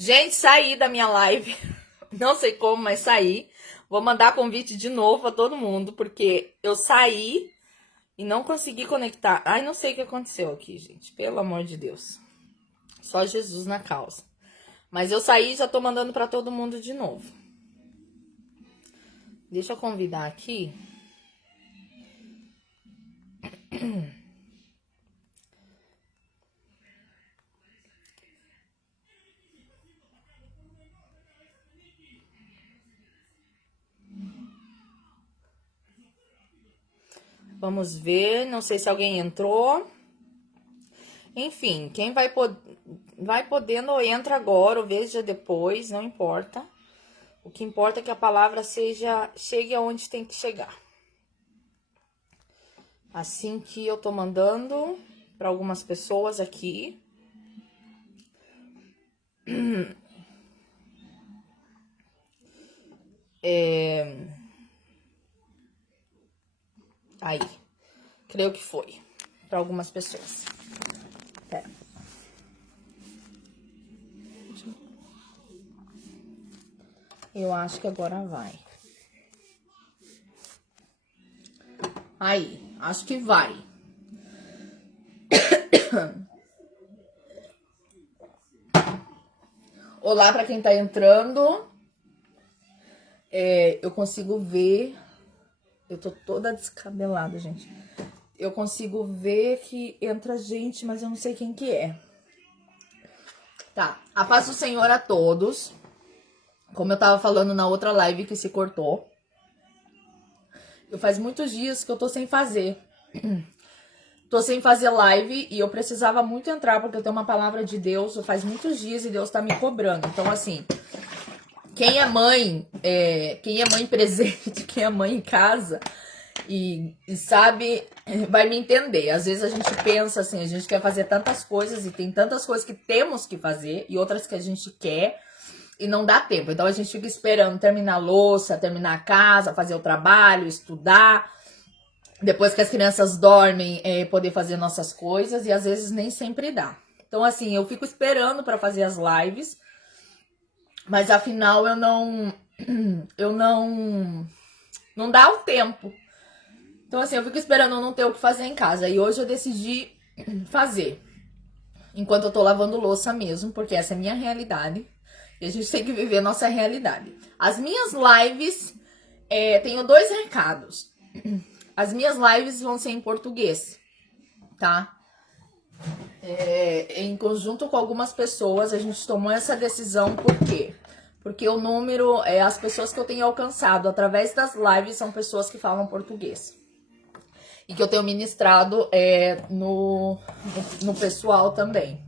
Gente, saí da minha live. Não sei como, mas saí. Vou mandar convite de novo a todo mundo, porque eu saí e não consegui conectar. Ai, não sei o que aconteceu aqui, gente. Pelo amor de Deus. Só Jesus na causa. Mas eu saí e já tô mandando pra todo mundo de novo. Deixa eu convidar aqui. Vamos ver. Não sei se alguém entrou. Enfim, quem vai podendo ou entra agora ou veja depois, não importa. O que importa é que a palavra chegue aonde tem que chegar. Assim que eu tô mandando para algumas pessoas aqui. Aí, creio que foi para algumas pessoas. Pera. Eu acho que agora vai. Aí, acho que vai. Olá para quem tá entrando. Eu consigo ver. Eu tô toda descabelada, gente. Eu consigo ver que entra gente, mas eu não sei quem que é. Tá, a paz do Senhor a todos. Como eu tava falando na outra live que se cortou. Faz muitos dias que eu tô sem fazer. Tô sem fazer live e eu precisava muito entrar porque eu tenho uma palavra de Deus. Faz muitos dias e Deus tá me cobrando. Então, assim, quem é mãe presente, quem é mãe em casa e sabe, vai me entender. Às vezes a gente pensa assim, a gente quer fazer tantas coisas e tem tantas coisas que temos que fazer e outras que a gente quer e não dá tempo. Então a gente fica esperando terminar a louça, terminar a casa, fazer o trabalho, estudar. Depois que as crianças dormem, poder fazer nossas coisas e às vezes nem sempre dá. Então assim, eu fico esperando para fazer as lives, mas afinal não dá o tempo. Então assim, eu fico esperando não ter o que fazer em casa. E hoje eu decidi fazer. Enquanto eu tô lavando louça mesmo, porque essa é a minha realidade. E a gente tem que viver a nossa realidade. As minhas lives, tenho 2 recados. As minhas lives vão ser em português, tá? Em conjunto com algumas pessoas, a gente tomou essa decisão, por quê? Porque o número, as pessoas que eu tenho alcançado através das lives são pessoas que falam português. E que eu tenho ministrado no pessoal também.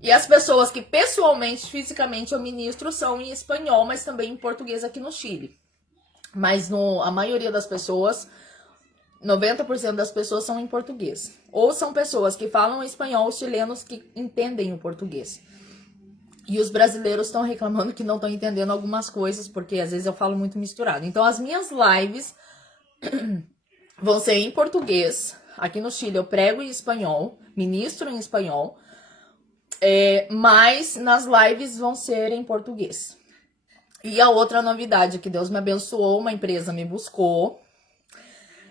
E as pessoas que pessoalmente, fisicamente eu ministro são em espanhol, mas também em português aqui no Chile. Mas a maioria das pessoas, 90% das pessoas são em português. Ou são pessoas que falam espanhol, chilenos que entendem o português. E os brasileiros estão reclamando que não estão entendendo algumas coisas, porque às vezes eu falo muito misturado. Então as minhas lives vão ser em português. Aqui no Chile eu prego em espanhol, ministro em espanhol, mas nas lives vão ser em português. E a outra novidade é que Deus me abençoou, uma empresa me buscou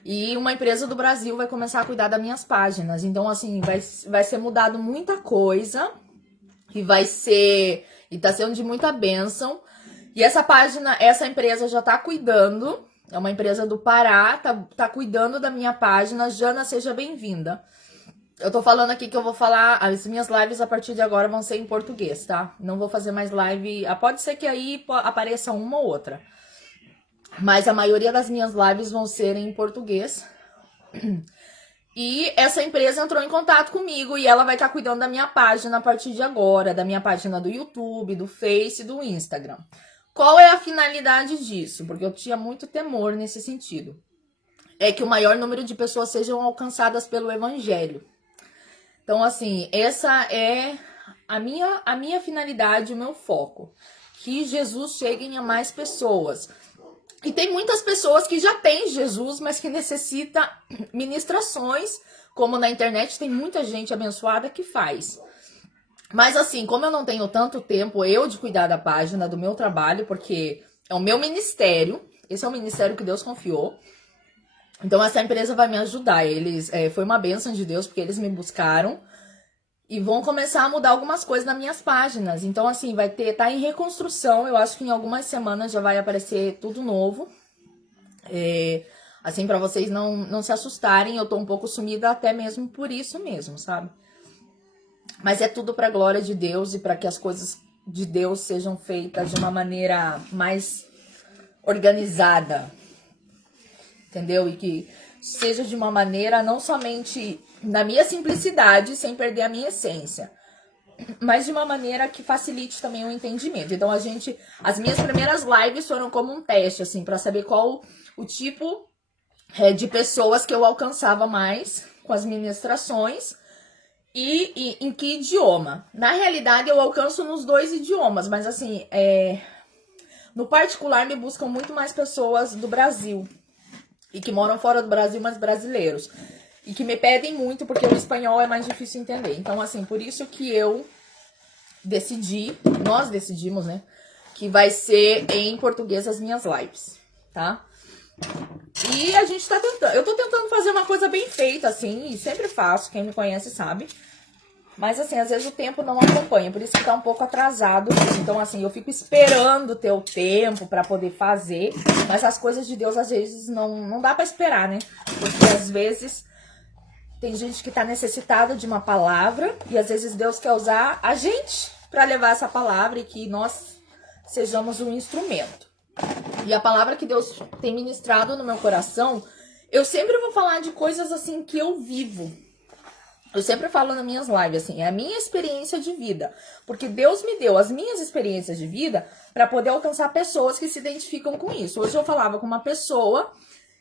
e uma empresa do Brasil vai começar a cuidar das minhas páginas. Então, assim, vai ser mudado muita coisa e tá sendo de muita bênção. E essa empresa já tá cuidando. É uma empresa do Pará, tá cuidando da minha página. Jana, seja bem-vinda. Eu tô falando aqui que eu vou falar, as minhas lives a partir de agora vão ser em português, tá? Não vou fazer mais live, pode ser que aí apareça uma ou outra. Mas a maioria das minhas lives vão ser em português. E essa empresa entrou em contato comigo e ela vai estar cuidando da minha página a partir de agora, da minha página do YouTube, do Face e do Instagram. Qual é a finalidade disso? Porque eu tinha muito temor nesse sentido. É que o maior número de pessoas sejam alcançadas pelo Evangelho. Então, assim, essa é a minha finalidade, o meu foco. Que Jesus chegue a mais pessoas. E tem muitas pessoas que já têm Jesus, mas que necessita ministrações, como na internet tem muita gente abençoada que faz. Mas assim, como eu não tenho tanto tempo eu de cuidar da página, do meu trabalho, porque é o meu ministério, esse é o ministério que Deus confiou. Então essa empresa vai me ajudar. Foi uma bênção de Deus, porque eles me buscaram e vão começar a mudar algumas coisas nas minhas páginas. Então assim, tá em reconstrução. Eu acho que em algumas semanas já vai aparecer tudo novo. Assim, pra vocês não se assustarem, eu tô um pouco sumida até mesmo por isso mesmo, sabe? Mas é tudo pra glória de Deus e pra que as coisas de Deus sejam feitas de uma maneira mais organizada, entendeu? E que seja de uma maneira não somente na minha simplicidade, sem perder a minha essência, mas de uma maneira que facilite também o entendimento. Então as minhas primeiras lives foram como um teste, assim, pra saber qual o tipo de pessoas que eu alcançava mais com as ministrações e em que idioma. Na realidade, eu alcanço nos 2 idiomas, mas assim, no particular me buscam muito mais pessoas do Brasil e que moram fora do Brasil, mas brasileiros. E que me pedem muito, porque o espanhol é mais difícil entender. Então, assim, por isso que nós decidimos, né, que vai ser em português as minhas lives, tá? E a gente tá tentando, eu tô tentando fazer uma coisa bem feita, assim, e sempre faço, quem me conhece sabe. Mas assim, às vezes o tempo não acompanha, por isso que tá um pouco atrasado isso. Então assim, eu fico esperando ter o tempo pra poder fazer, mas as coisas de Deus às vezes não dá pra esperar, né? Porque às vezes tem gente que tá necessitado de uma palavra e às vezes Deus quer usar a gente pra levar essa palavra e que nós sejamos um instrumento. E a palavra que Deus tem ministrado no meu coração, eu sempre vou falar de coisas assim que eu vivo. Eu sempre falo nas minhas lives, assim, é a minha experiência de vida. Porque Deus me deu as minhas experiências de vida para poder alcançar pessoas que se identificam com isso. Hoje eu falava com uma pessoa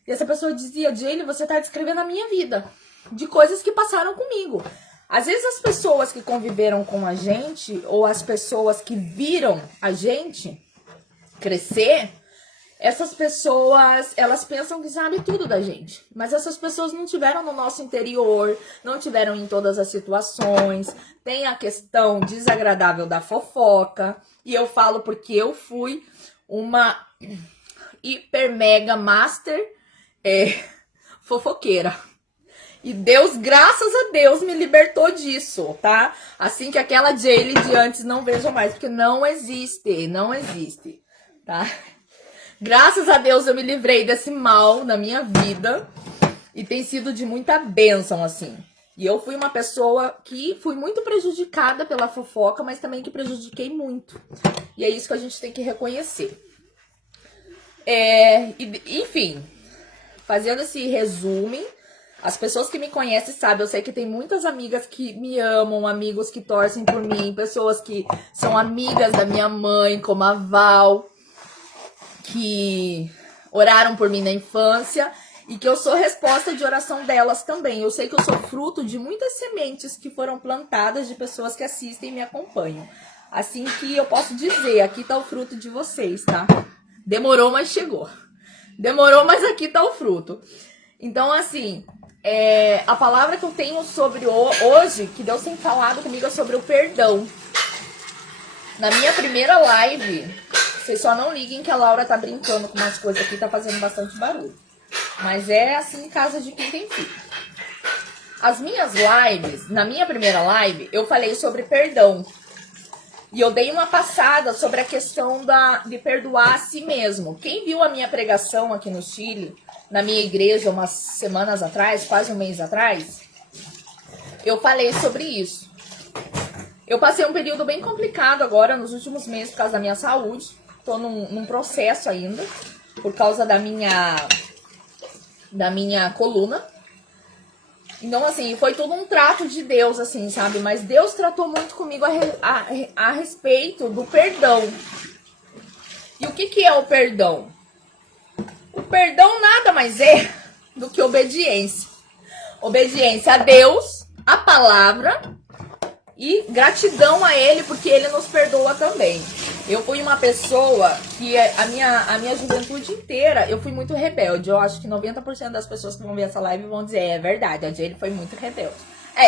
e essa pessoa dizia, Jaylee, você tá descrevendo a minha vida. De coisas que passaram comigo. Às vezes as pessoas que conviveram com a gente ou as pessoas que viram a gente crescer, essas pessoas, elas pensam que sabem tudo da gente. Mas essas pessoas não tiveram no nosso interior, não tiveram em todas as situações. Tem a questão desagradável da fofoca. E eu falo porque eu fui uma hiper mega master fofoqueira. E Deus, graças a Deus, me libertou disso, tá? Assim que aquela Jaylee de antes não vejo mais, porque não existe, tá? Graças a Deus eu me livrei desse mal na minha vida e tem sido de muita bênção, assim. E eu fui uma pessoa que fui muito prejudicada pela fofoca, mas também que prejudiquei muito. E é isso que a gente tem que reconhecer. Enfim, fazendo esse resumo, as pessoas que me conhecem sabem, eu sei que tem muitas amigas que me amam, amigos que torcem por mim, pessoas que são amigas da minha mãe, como a Val, que oraram por mim na infância e que eu sou resposta de oração delas também. Eu sei que eu sou fruto de muitas sementes que foram plantadas de pessoas que assistem e me acompanham. Assim que eu posso dizer, aqui tá o fruto de vocês, tá? Demorou, mas chegou. Demorou, mas aqui tá o fruto. Então, assim, a palavra que eu tenho sobre hoje, que Deus tem falado comigo, é sobre o perdão. Na minha primeira live, vocês só não liguem que a Laura tá brincando com umas coisas aqui, tá fazendo bastante barulho. Mas é assim em casa de quem tem filho. As minhas lives, na minha primeira live, eu falei sobre perdão. E eu dei uma passada sobre a questão de perdoar a si mesmo. Quem viu a minha pregação aqui no Chile, na minha igreja, umas semanas atrás, quase um mês atrás, eu falei sobre isso. Eu passei um período bem complicado agora, nos últimos meses, por causa da minha saúde. Tô num processo ainda, por causa da minha coluna. Então, assim, foi todo um trato de Deus, assim, sabe? Mas Deus tratou muito comigo a respeito do perdão. E o que é o perdão? O perdão nada mais é do que obediência. Obediência a Deus, a palavra e gratidão a Ele, porque Ele nos perdoa também. Eu fui uma pessoa que a minha juventude inteira, eu fui muito rebelde. Eu acho que 90% das pessoas que vão ver essa live vão dizer, é verdade, a Jaylee foi muito rebelde.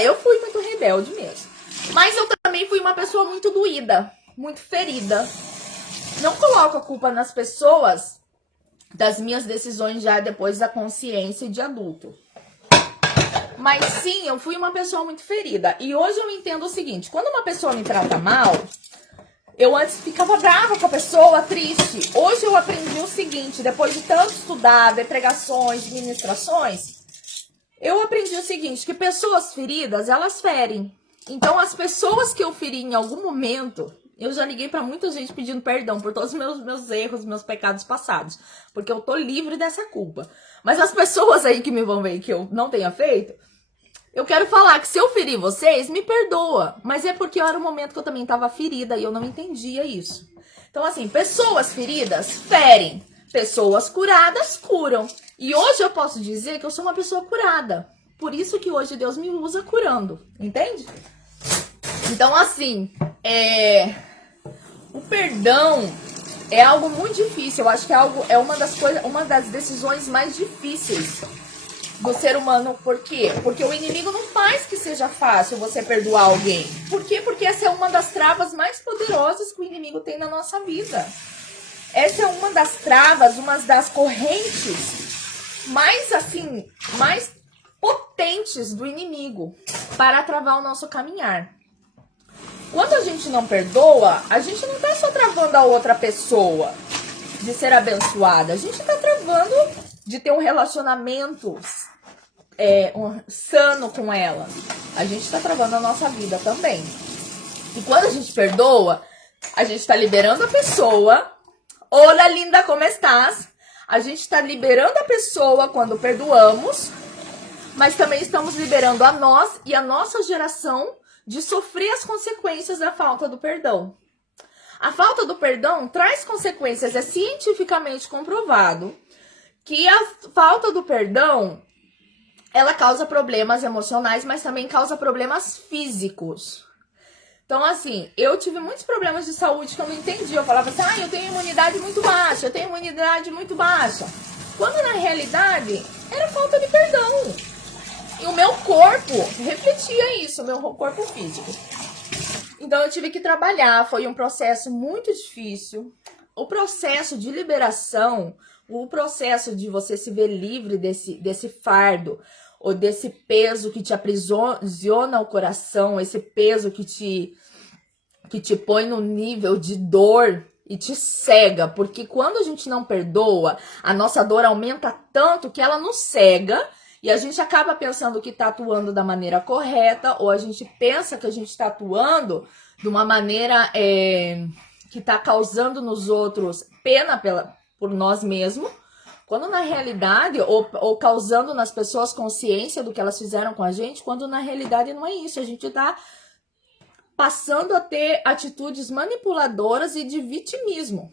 Eu fui muito rebelde mesmo. Mas eu também fui uma pessoa muito doída, muito ferida. Não coloco a culpa nas pessoas das minhas decisões já depois da consciência de adulto. Mas sim, eu fui uma pessoa muito ferida. E hoje eu entendo o seguinte, quando uma pessoa me trata mal, eu antes ficava brava com a pessoa, triste. Hoje eu aprendi o seguinte, depois de tanto estudar, ver pregações, ministrações, eu aprendi o seguinte, que pessoas feridas, elas ferem. Então as pessoas que eu feri em algum momento, eu já liguei pra muita gente pedindo perdão por todos os meus erros, meus pecados passados. Porque eu tô livre dessa culpa. Mas as pessoas aí que me vão ver que eu não tenha feito, eu quero falar que se eu feri vocês, me perdoa. Mas é porque era um momento que eu também tava ferida e eu não entendia isso. Então assim, pessoas feridas ferem. Pessoas curadas curam. E hoje eu posso dizer que eu sou uma pessoa curada. Por isso que hoje Deus me usa curando. Entende? Então assim, o perdão é algo muito difícil. Eu acho que é uma das decisões mais difíceis do ser humano. Por quê? Porque o inimigo não faz que seja fácil você perdoar alguém. Por quê? Porque essa é uma das travas mais poderosas que o inimigo tem na nossa vida. Essa é uma das travas, uma das correntes mais potentes do inimigo para travar o nosso caminhar. Quando a gente não perdoa, a gente não tá só travando a outra pessoa de ser abençoada. A gente tá travando de ter um relacionamento sano com ela. A gente tá travando a nossa vida também. E quando a gente perdoa, a gente tá liberando a pessoa. Olá, linda, como estás? A gente tá liberando a pessoa quando perdoamos, mas também estamos liberando a nós e a nossa geração de sofrer as consequências da falta do perdão. A falta do perdão traz consequências, é cientificamente comprovado que a falta do perdão, ela causa problemas emocionais, mas também causa problemas físicos. Então, assim, eu tive muitos problemas de saúde que eu não entendi. Eu falava assim, eu tenho imunidade muito baixa, eu tenho imunidade muito baixa. Quando, na realidade, era falta de perdão. E o meu corpo refletia isso, o meu corpo físico. Então eu tive que trabalhar, foi um processo muito difícil. O processo de liberação, o processo de você se ver livre desse fardo, ou desse peso que te aprisiona o coração, esse peso que te põe no nível de dor e te cega. Porque quando a gente não perdoa, a nossa dor aumenta tanto que ela nos cega. E a gente acaba pensando que está atuando da maneira correta, ou a gente pensa que a gente está atuando de uma maneira que está causando nos outros pena por nós mesmos, quando na realidade, ou causando nas pessoas consciência do que elas fizeram com a gente, quando na realidade não é isso. A gente está passando a ter atitudes manipuladoras e de vitimismo.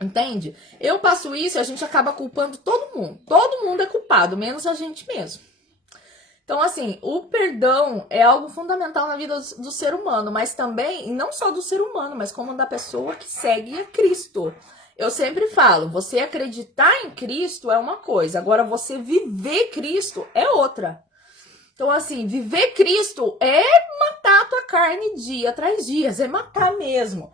Entende? Eu passo isso e a gente acaba culpando todo mundo. Todo mundo é culpado, menos a gente mesmo. Então, assim, o perdão é algo fundamental na vida do ser humano, mas também, e não só do ser humano, mas como da pessoa que segue a Cristo. Eu sempre falo, você acreditar em Cristo é uma coisa, agora você viver Cristo é outra. Então, assim, viver Cristo é matar a tua carne dia atrás dia, é matar mesmo.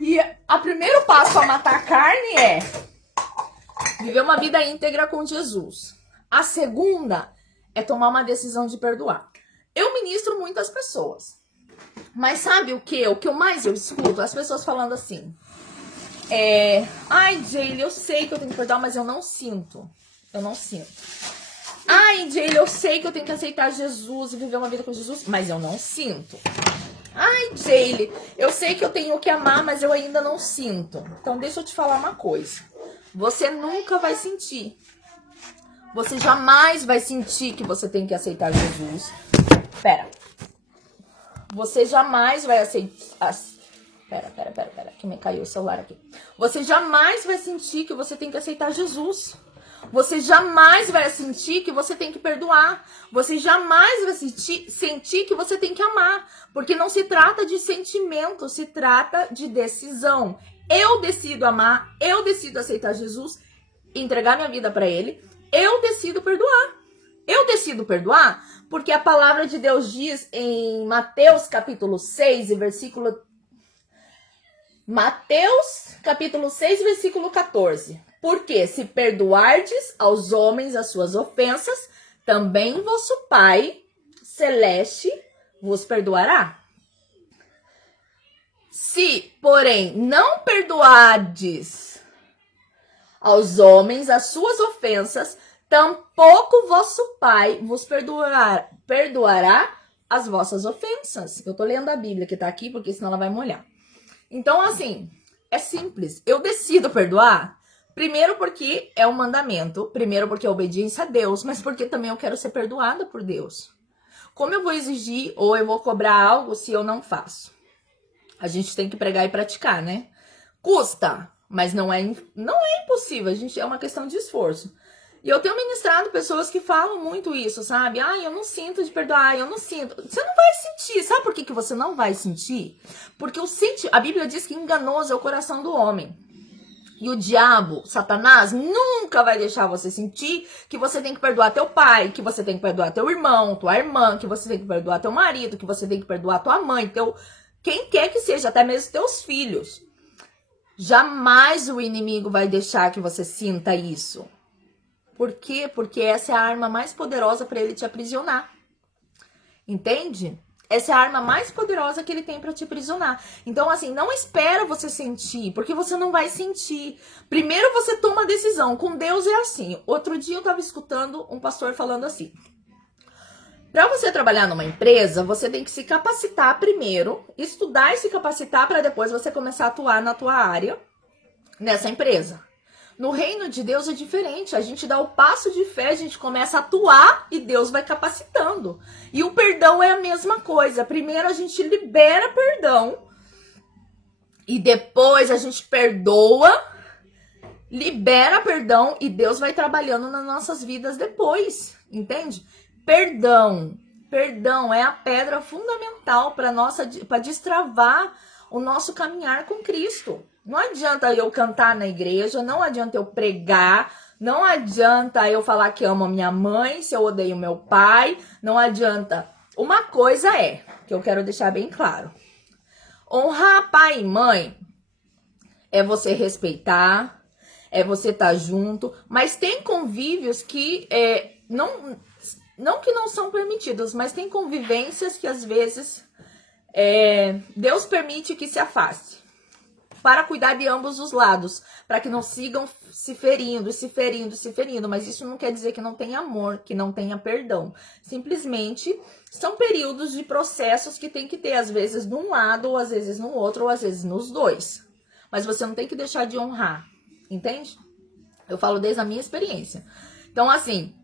E o primeiro passo para matar a carne é viver uma vida íntegra com Jesus. A segunda é tomar uma decisão de perdoar. Eu ministro muitas pessoas. Mas sabe o que? O que eu mais escuto? As pessoas falando assim. Ai, Jaylee, eu sei que eu tenho que perdoar, mas eu não sinto. Eu não sinto. Ai, Jaylee, eu sei que eu tenho que aceitar Jesus e viver uma vida com Jesus, mas eu não sinto. Ai, Jaylee, eu sei que eu tenho que amar, mas eu ainda não sinto. Então, deixa eu te falar uma coisa. Você nunca vai sentir. Você jamais vai sentir que você tem que aceitar Jesus. Pera. Você jamais vai aceitar... Pera, que me caiu o celular aqui. Você jamais vai sentir que você tem que aceitar Jesus. Você jamais vai sentir que você tem que perdoar. Você jamais vai sentir que você tem que amar. Porque não se trata de sentimento, se trata de decisão. Eu decido amar, eu decido aceitar Jesus, entregar minha vida para Ele. Eu decido perdoar. Eu decido perdoar Porque a palavra de Deus diz em Mateus capítulo 6, versículo 14. Porque se perdoardes aos homens as suas ofensas, também vosso Pai Celeste vos perdoará. Se, porém, não perdoardes aos homens as suas ofensas, tampouco vosso Pai vos perdoará as vossas ofensas. Eu tô lendo a Bíblia que tá aqui, porque senão ela vai molhar. Então, assim, é simples. Eu decido perdoar, primeiro porque é um mandamento, primeiro porque é obediência a Deus, mas porque também eu quero ser perdoada por Deus. Como eu vou exigir ou eu vou cobrar algo se eu não faço? A gente tem que pregar e praticar, né? Custa, mas não é impossível. A gente é uma questão de esforço. E eu tenho ministrado pessoas que falam muito isso, sabe? Eu não sinto de perdoar, eu não sinto. Você não vai sentir. Sabe por que você não vai sentir? Porque a Bíblia diz que enganoso é o coração do homem. E o diabo, Satanás, nunca vai deixar você sentir que você tem que perdoar teu pai, que você tem que perdoar teu irmão, tua irmã, que você tem que perdoar teu marido, que você tem que perdoar tua mãe, quem quer que seja, até mesmo teus filhos. Jamais o inimigo vai deixar que você sinta isso. Por quê? Porque essa é a arma mais poderosa para ele te aprisionar. Entende? Essa é a arma mais poderosa que ele tem para te aprisionar. Então, assim, não espera você sentir, porque você não vai sentir. Primeiro você toma a decisão. Com Deus é assim. Outro dia eu tava escutando um pastor falando assim: para você trabalhar numa empresa, você tem que se capacitar primeiro, estudar e se capacitar para depois você começar a atuar na tua área, nessa empresa. No reino de Deus é diferente. A gente dá o passo de fé, a gente começa a atuar e Deus vai capacitando. E o perdão é a mesma coisa. Primeiro a gente libera perdão e depois a gente perdoa, libera perdão e Deus vai trabalhando nas nossas vidas depois, entende? Perdão é a pedra fundamental para destravar o nosso caminhar com Cristo. Não adianta eu cantar na igreja, não adianta eu pregar, não adianta eu falar que amo a minha mãe, se eu odeio meu pai, não adianta. Uma coisa que eu quero deixar bem claro: honrar pai e mãe é você respeitar, é você estar junto, mas tem convívios que não que não são permitidos, mas tem convivências que às vezes Deus permite que se afaste, para cuidar de ambos os lados, para que não sigam se ferindo, mas isso não quer dizer que não tenha amor, que não tenha perdão. Simplesmente são períodos de processos que tem que ter, às vezes num lado, ou às vezes no outro, ou às vezes nos dois. Mas você não tem que deixar de honrar, entende? Eu falo desde a minha experiência. Então, assim,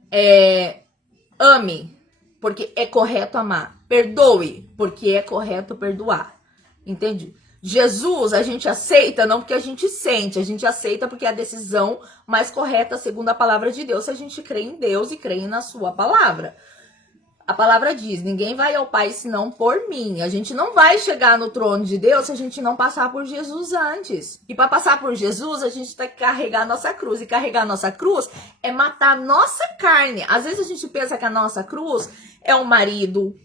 ame, porque é correto amar. Perdoe, porque é correto perdoar. Entende? Jesus, a gente aceita não porque a gente sente, a gente aceita porque é a decisão mais correta segundo a palavra de Deus, se a gente crê em Deus e crê na sua palavra. A palavra diz: ninguém vai ao Pai senão por mim. A gente não vai chegar no trono de Deus se a gente não passar por Jesus antes. E para passar por Jesus, a gente tem que carregar a nossa cruz. E carregar a nossa cruz é matar a nossa carne. Às vezes a gente pensa que a nossa cruz é o marido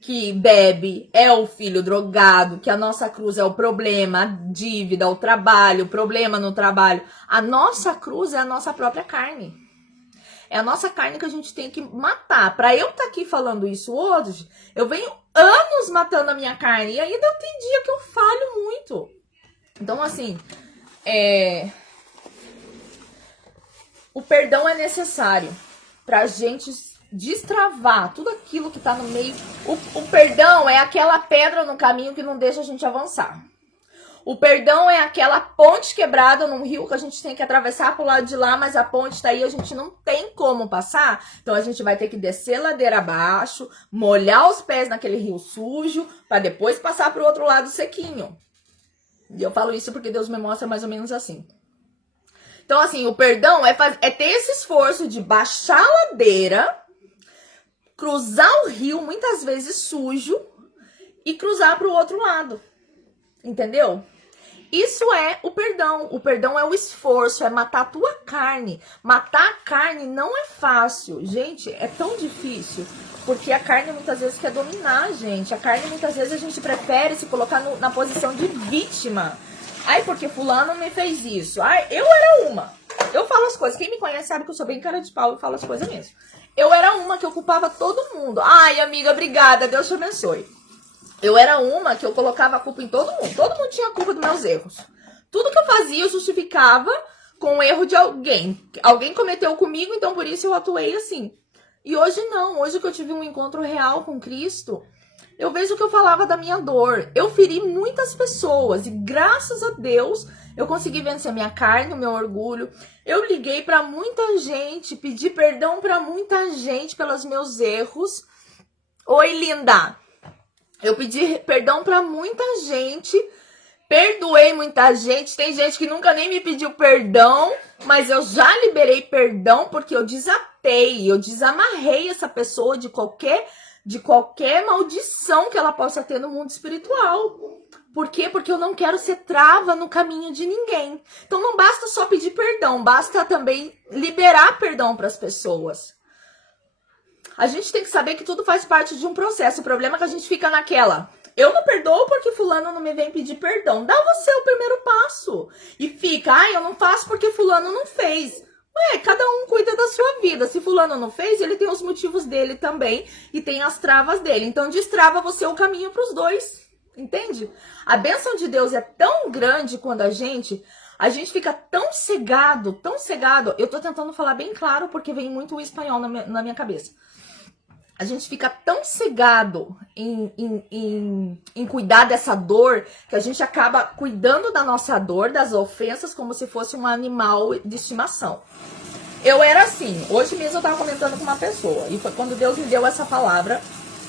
que bebe, é o filho drogado, que a nossa cruz é o problema, a dívida, o trabalho, o problema no trabalho. A nossa cruz é a nossa própria carne. É a nossa carne que a gente tem que matar. Para eu estar aqui falando isso hoje, eu venho anos matando a minha carne. E ainda tem dia que eu falho muito. Então, assim, o perdão é necessário pra gente destravar tudo aquilo que tá no meio. O perdão é aquela pedra no caminho que não deixa a gente avançar. O perdão é aquela ponte quebrada num rio que a gente tem que atravessar pro lado de lá, mas a ponte tá aí, a gente não tem como passar. Então a gente vai ter que descer ladeira abaixo, molhar os pés naquele rio sujo, para depois passar pro outro lado sequinho. E eu falo isso porque Deus me mostra mais ou menos assim. Então, assim, o perdão é ter esse esforço de baixar a ladeira, cruzar o rio, muitas vezes sujo, e cruzar pro outro lado. Entendeu? Isso é o perdão. O perdão é o esforço, é matar a tua carne. Matar a carne não é fácil. Gente, é tão difícil. Porque a carne muitas vezes quer dominar a gente. A carne muitas vezes a gente prefere se colocar na posição de vítima. Ai, porque fulano me fez isso. Ai, eu era uma. Eu falo as coisas. Quem me conhece sabe que eu sou bem cara de pau e falo as coisas mesmo. Eu era uma que eu culpava todo mundo. Ai, amiga, obrigada. Deus te abençoe. Eu era uma que eu colocava a culpa em todo mundo. Todo mundo tinha culpa dos meus erros. Tudo que eu fazia eu justificava com o erro de alguém. Alguém cometeu comigo, então por isso eu atuei assim. E hoje não. Hoje que eu tive um encontro real com Cristo, eu vejo que eu falava da minha dor. Eu feri muitas pessoas e graças a Deus eu consegui vencer minha carne, o meu orgulho. Eu liguei pra muita gente, pedi perdão pra muita gente pelos meus erros. Oi, linda! Eu pedi perdão pra muita gente, perdoei muita gente. Tem gente que nunca nem me pediu perdão, mas eu já liberei perdão porque eu desatei, eu desamarrei essa pessoa de qualquer maldição que ela possa ter no mundo espiritual. Por quê? Porque eu não quero ser trava no caminho de ninguém. Então não basta só pedir perdão, basta também liberar perdão para as pessoas. A gente tem que saber que tudo faz parte de um processo. O problema é que a gente fica naquela: eu não perdoo porque fulano não me vem pedir perdão. Dá você o primeiro passo. E fica: eu não faço porque fulano não fez. Ué, cada um cuida da sua vida. Se fulano não fez, ele tem os motivos dele também. E tem as travas dele. Então destrava você o caminho para os dois. Entende? A bênção de Deus é tão grande quando a gente fica tão cegado, tão cegado. Eu tô tentando falar bem claro porque vem muito o espanhol na minha cabeça. A gente fica tão cegado em cuidar dessa dor que a gente acaba cuidando da nossa dor, das ofensas, como se fosse um animal de estimação. Eu era assim. Hoje mesmo eu tava comentando com uma pessoa. E foi quando Deus me deu essa palavra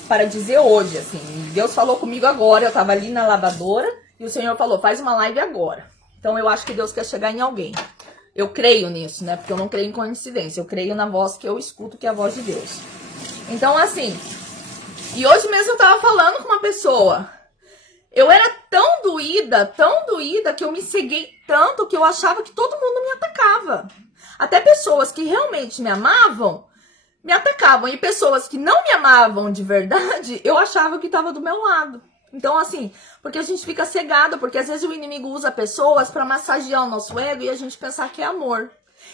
para dizer hoje, assim. Deus falou comigo agora. Eu tava ali na lavadora e o Senhor falou: faz uma live agora. Então eu acho que Deus quer chegar em alguém. Eu creio nisso, né? Porque eu não creio em coincidência. Eu creio na voz que eu escuto, que é a voz de Deus. Então, assim, e hoje mesmo eu tava falando com uma pessoa. Eu era tão doída, que eu me ceguei tanto que eu achava que todo mundo me atacava. Até pessoas que realmente me amavam, me atacavam. E pessoas que não me amavam de verdade, eu achava que tava do meu lado. Então, assim, porque a gente fica cegado, porque às vezes o inimigo usa pessoas pra massagear o nosso ego e a gente pensar que é amor.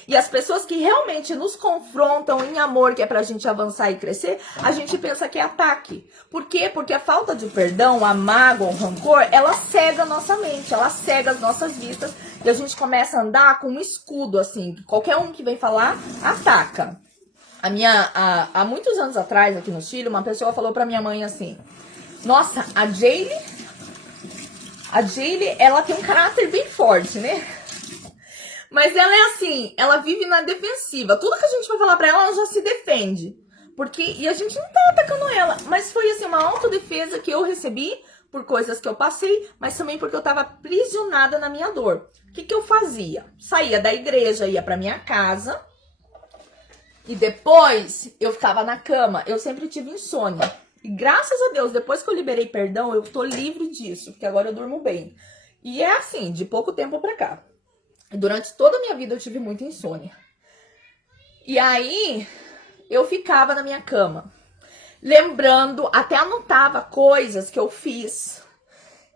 E as pessoas que realmente nos confrontam em amor, que é pra gente avançar e crescer, a gente pensa que é ataque. Por quê? Porque a falta de perdão, a mágoa, o rancor, ela cega a nossa mente, ela cega as nossas vistas. E a gente começa a andar com um escudo, assim, que qualquer um que vem falar, ataca. Há muitos anos atrás, aqui no Chile, uma pessoa falou pra minha mãe assim: nossa, a Jaylee, ela tem um caráter bem forte, né? Mas ela é assim, ela vive na defensiva. Tudo que a gente vai falar pra ela, ela já se defende. E a gente não tá atacando ela. Mas foi assim, uma autodefesa que eu recebi por coisas que eu passei, mas também porque eu tava aprisionada na minha dor. O que eu fazia? Saía da igreja, ia pra minha casa. E depois eu ficava na cama. Eu sempre tive insônia. E graças a Deus, depois que eu liberei perdão, eu tô livre disso. Porque agora eu durmo bem. E é assim, de pouco tempo pra cá. Durante toda a minha vida eu tive muita insônia. E aí, eu ficava na minha cama, lembrando, até anotava coisas que eu fiz.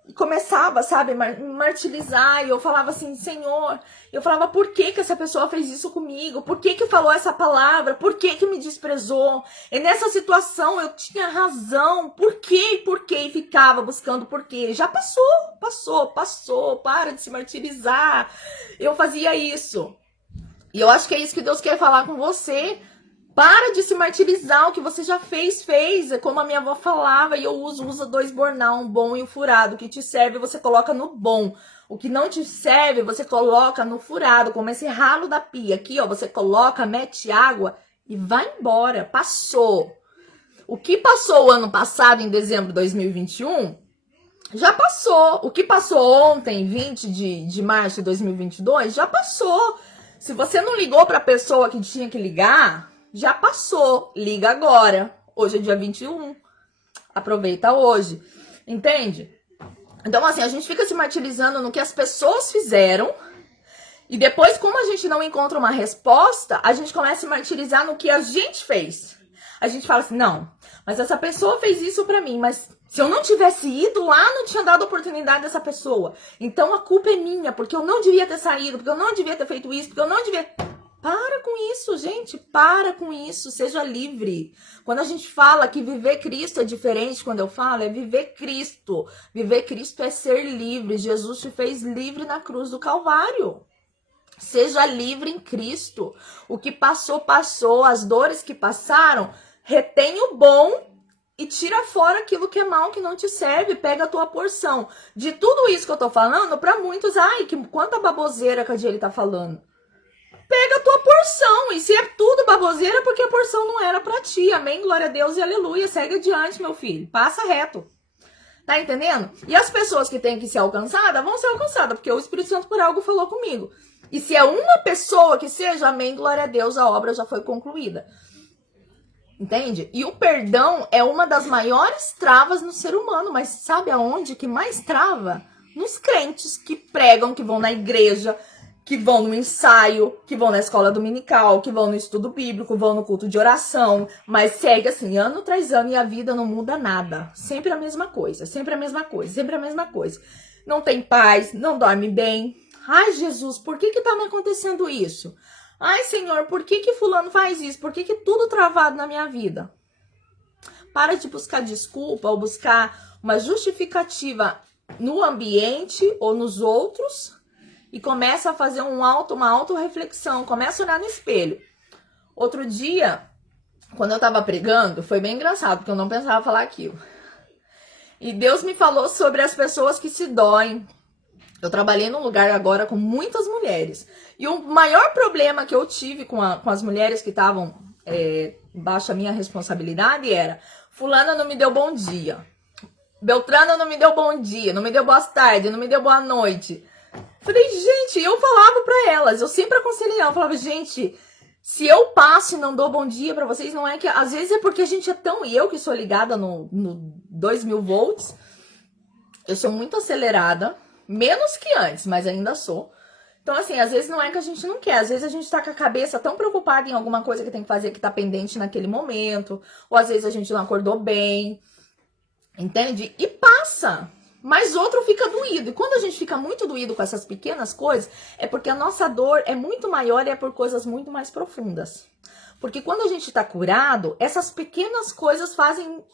E começava, sabe, me martirizar. E eu falava assim: Senhor, eu falava: por que essa pessoa fez isso comigo? Por que falou essa palavra? Por que me desprezou? E nessa situação eu tinha razão. Por quê? E ficava buscando por quê. Já passou. Para de se martirizar. Eu fazia isso. E eu acho que é isso que Deus quer falar com você. Para de se martirizar, o que você já fez. É como a minha avó falava, e eu usa 2 bornal, um bom e um furado. O que te serve, você coloca no bom. O que não te serve, você coloca no furado, como esse ralo da pia. Aqui, ó, você coloca, mete água e vai embora. Passou. O que passou o ano passado, em dezembro de 2021, já passou. O que passou ontem, 20 de março de 2022, já passou. Se você não ligou para a pessoa que tinha que ligar, já passou, liga agora. Hoje é dia 21. Aproveita hoje. Entende? Então, assim, a gente fica se martirizando no que as pessoas fizeram. E depois, como a gente não encontra uma resposta, a gente começa a se martirizar no que a gente fez. A gente fala assim, não, mas essa pessoa fez isso pra mim, mas se eu não tivesse ido lá, não tinha dado oportunidade dessa pessoa. Então a culpa é minha, porque eu não devia ter saído, porque eu não devia ter feito isso, porque eu não devia... Para com isso, gente, para com isso, seja livre. Quando a gente fala que viver Cristo é diferente, quando eu falo, é viver Cristo. Viver Cristo é ser livre. Jesus te fez livre na cruz do Calvário. Seja livre em Cristo. O que passou, passou. As dores que passaram, retém o bom e tira fora aquilo que é mal, que não te serve. Pega a tua porção. De tudo isso que eu tô falando, pra muitos, ai, que quanta baboseira que a Diele tá falando. Pega a tua porção. E se é tudo baboseira, porque a porção não era pra ti. Amém, glória a Deus e aleluia. Segue adiante, meu filho. Passa reto. Tá entendendo? E as pessoas que têm que ser alcançadas, vão ser alcançadas, porque o Espírito Santo por algo falou comigo. E se é uma pessoa que seja, amém, glória a Deus, a obra já foi concluída. Entende? E o perdão é uma das maiores travas no ser humano. Mas sabe aonde que mais trava? Nos crentes que pregam, que vão na igreja, que vão no ensaio, que vão na escola dominical, que vão no estudo bíblico, vão no culto de oração, mas segue assim, ano tras ano, e a vida não muda nada. Sempre a mesma coisa, sempre a mesma coisa, sempre a mesma coisa. Não tem paz, não dorme bem. Ai, Jesus, por que tá me acontecendo isso? Ai, Senhor, por que fulano faz isso? Por que tudo travado na minha vida? Para de buscar desculpa ou buscar uma justificativa no ambiente ou nos outros, e começa a fazer uma auto-reflexão. Começa a olhar no espelho. Outro dia, quando eu tava pregando, foi bem engraçado, porque eu não pensava falar aquilo. E Deus me falou sobre as pessoas que se doem. Eu trabalhei num lugar agora com muitas mulheres. E o maior problema que eu tive com as mulheres que estavam embaixo da minha responsabilidade era: fulana não me deu bom dia. Beltrana não me deu bom dia. Não me deu boa tarde. Não me deu boa noite. Falei, gente, eu falava pra elas, eu sempre aconselhei ela, eu falava, gente, se eu passo e não dou bom dia pra vocês, não é que, às vezes é porque a gente é tão, e eu que sou ligada no 2000 volts, eu sou muito acelerada, menos que antes, mas ainda sou. Então, assim, às vezes não é que a gente não quer, às vezes a gente tá com a cabeça tão preocupada em alguma coisa que tem que fazer que tá pendente naquele momento, ou às vezes a gente não acordou bem, entende? E passa. Mas outro fica doído. E quando a gente fica muito doído com essas pequenas coisas, é porque a nossa dor é muito maior e é por coisas muito mais profundas. Porque quando a gente tá curado, essas pequenas coisas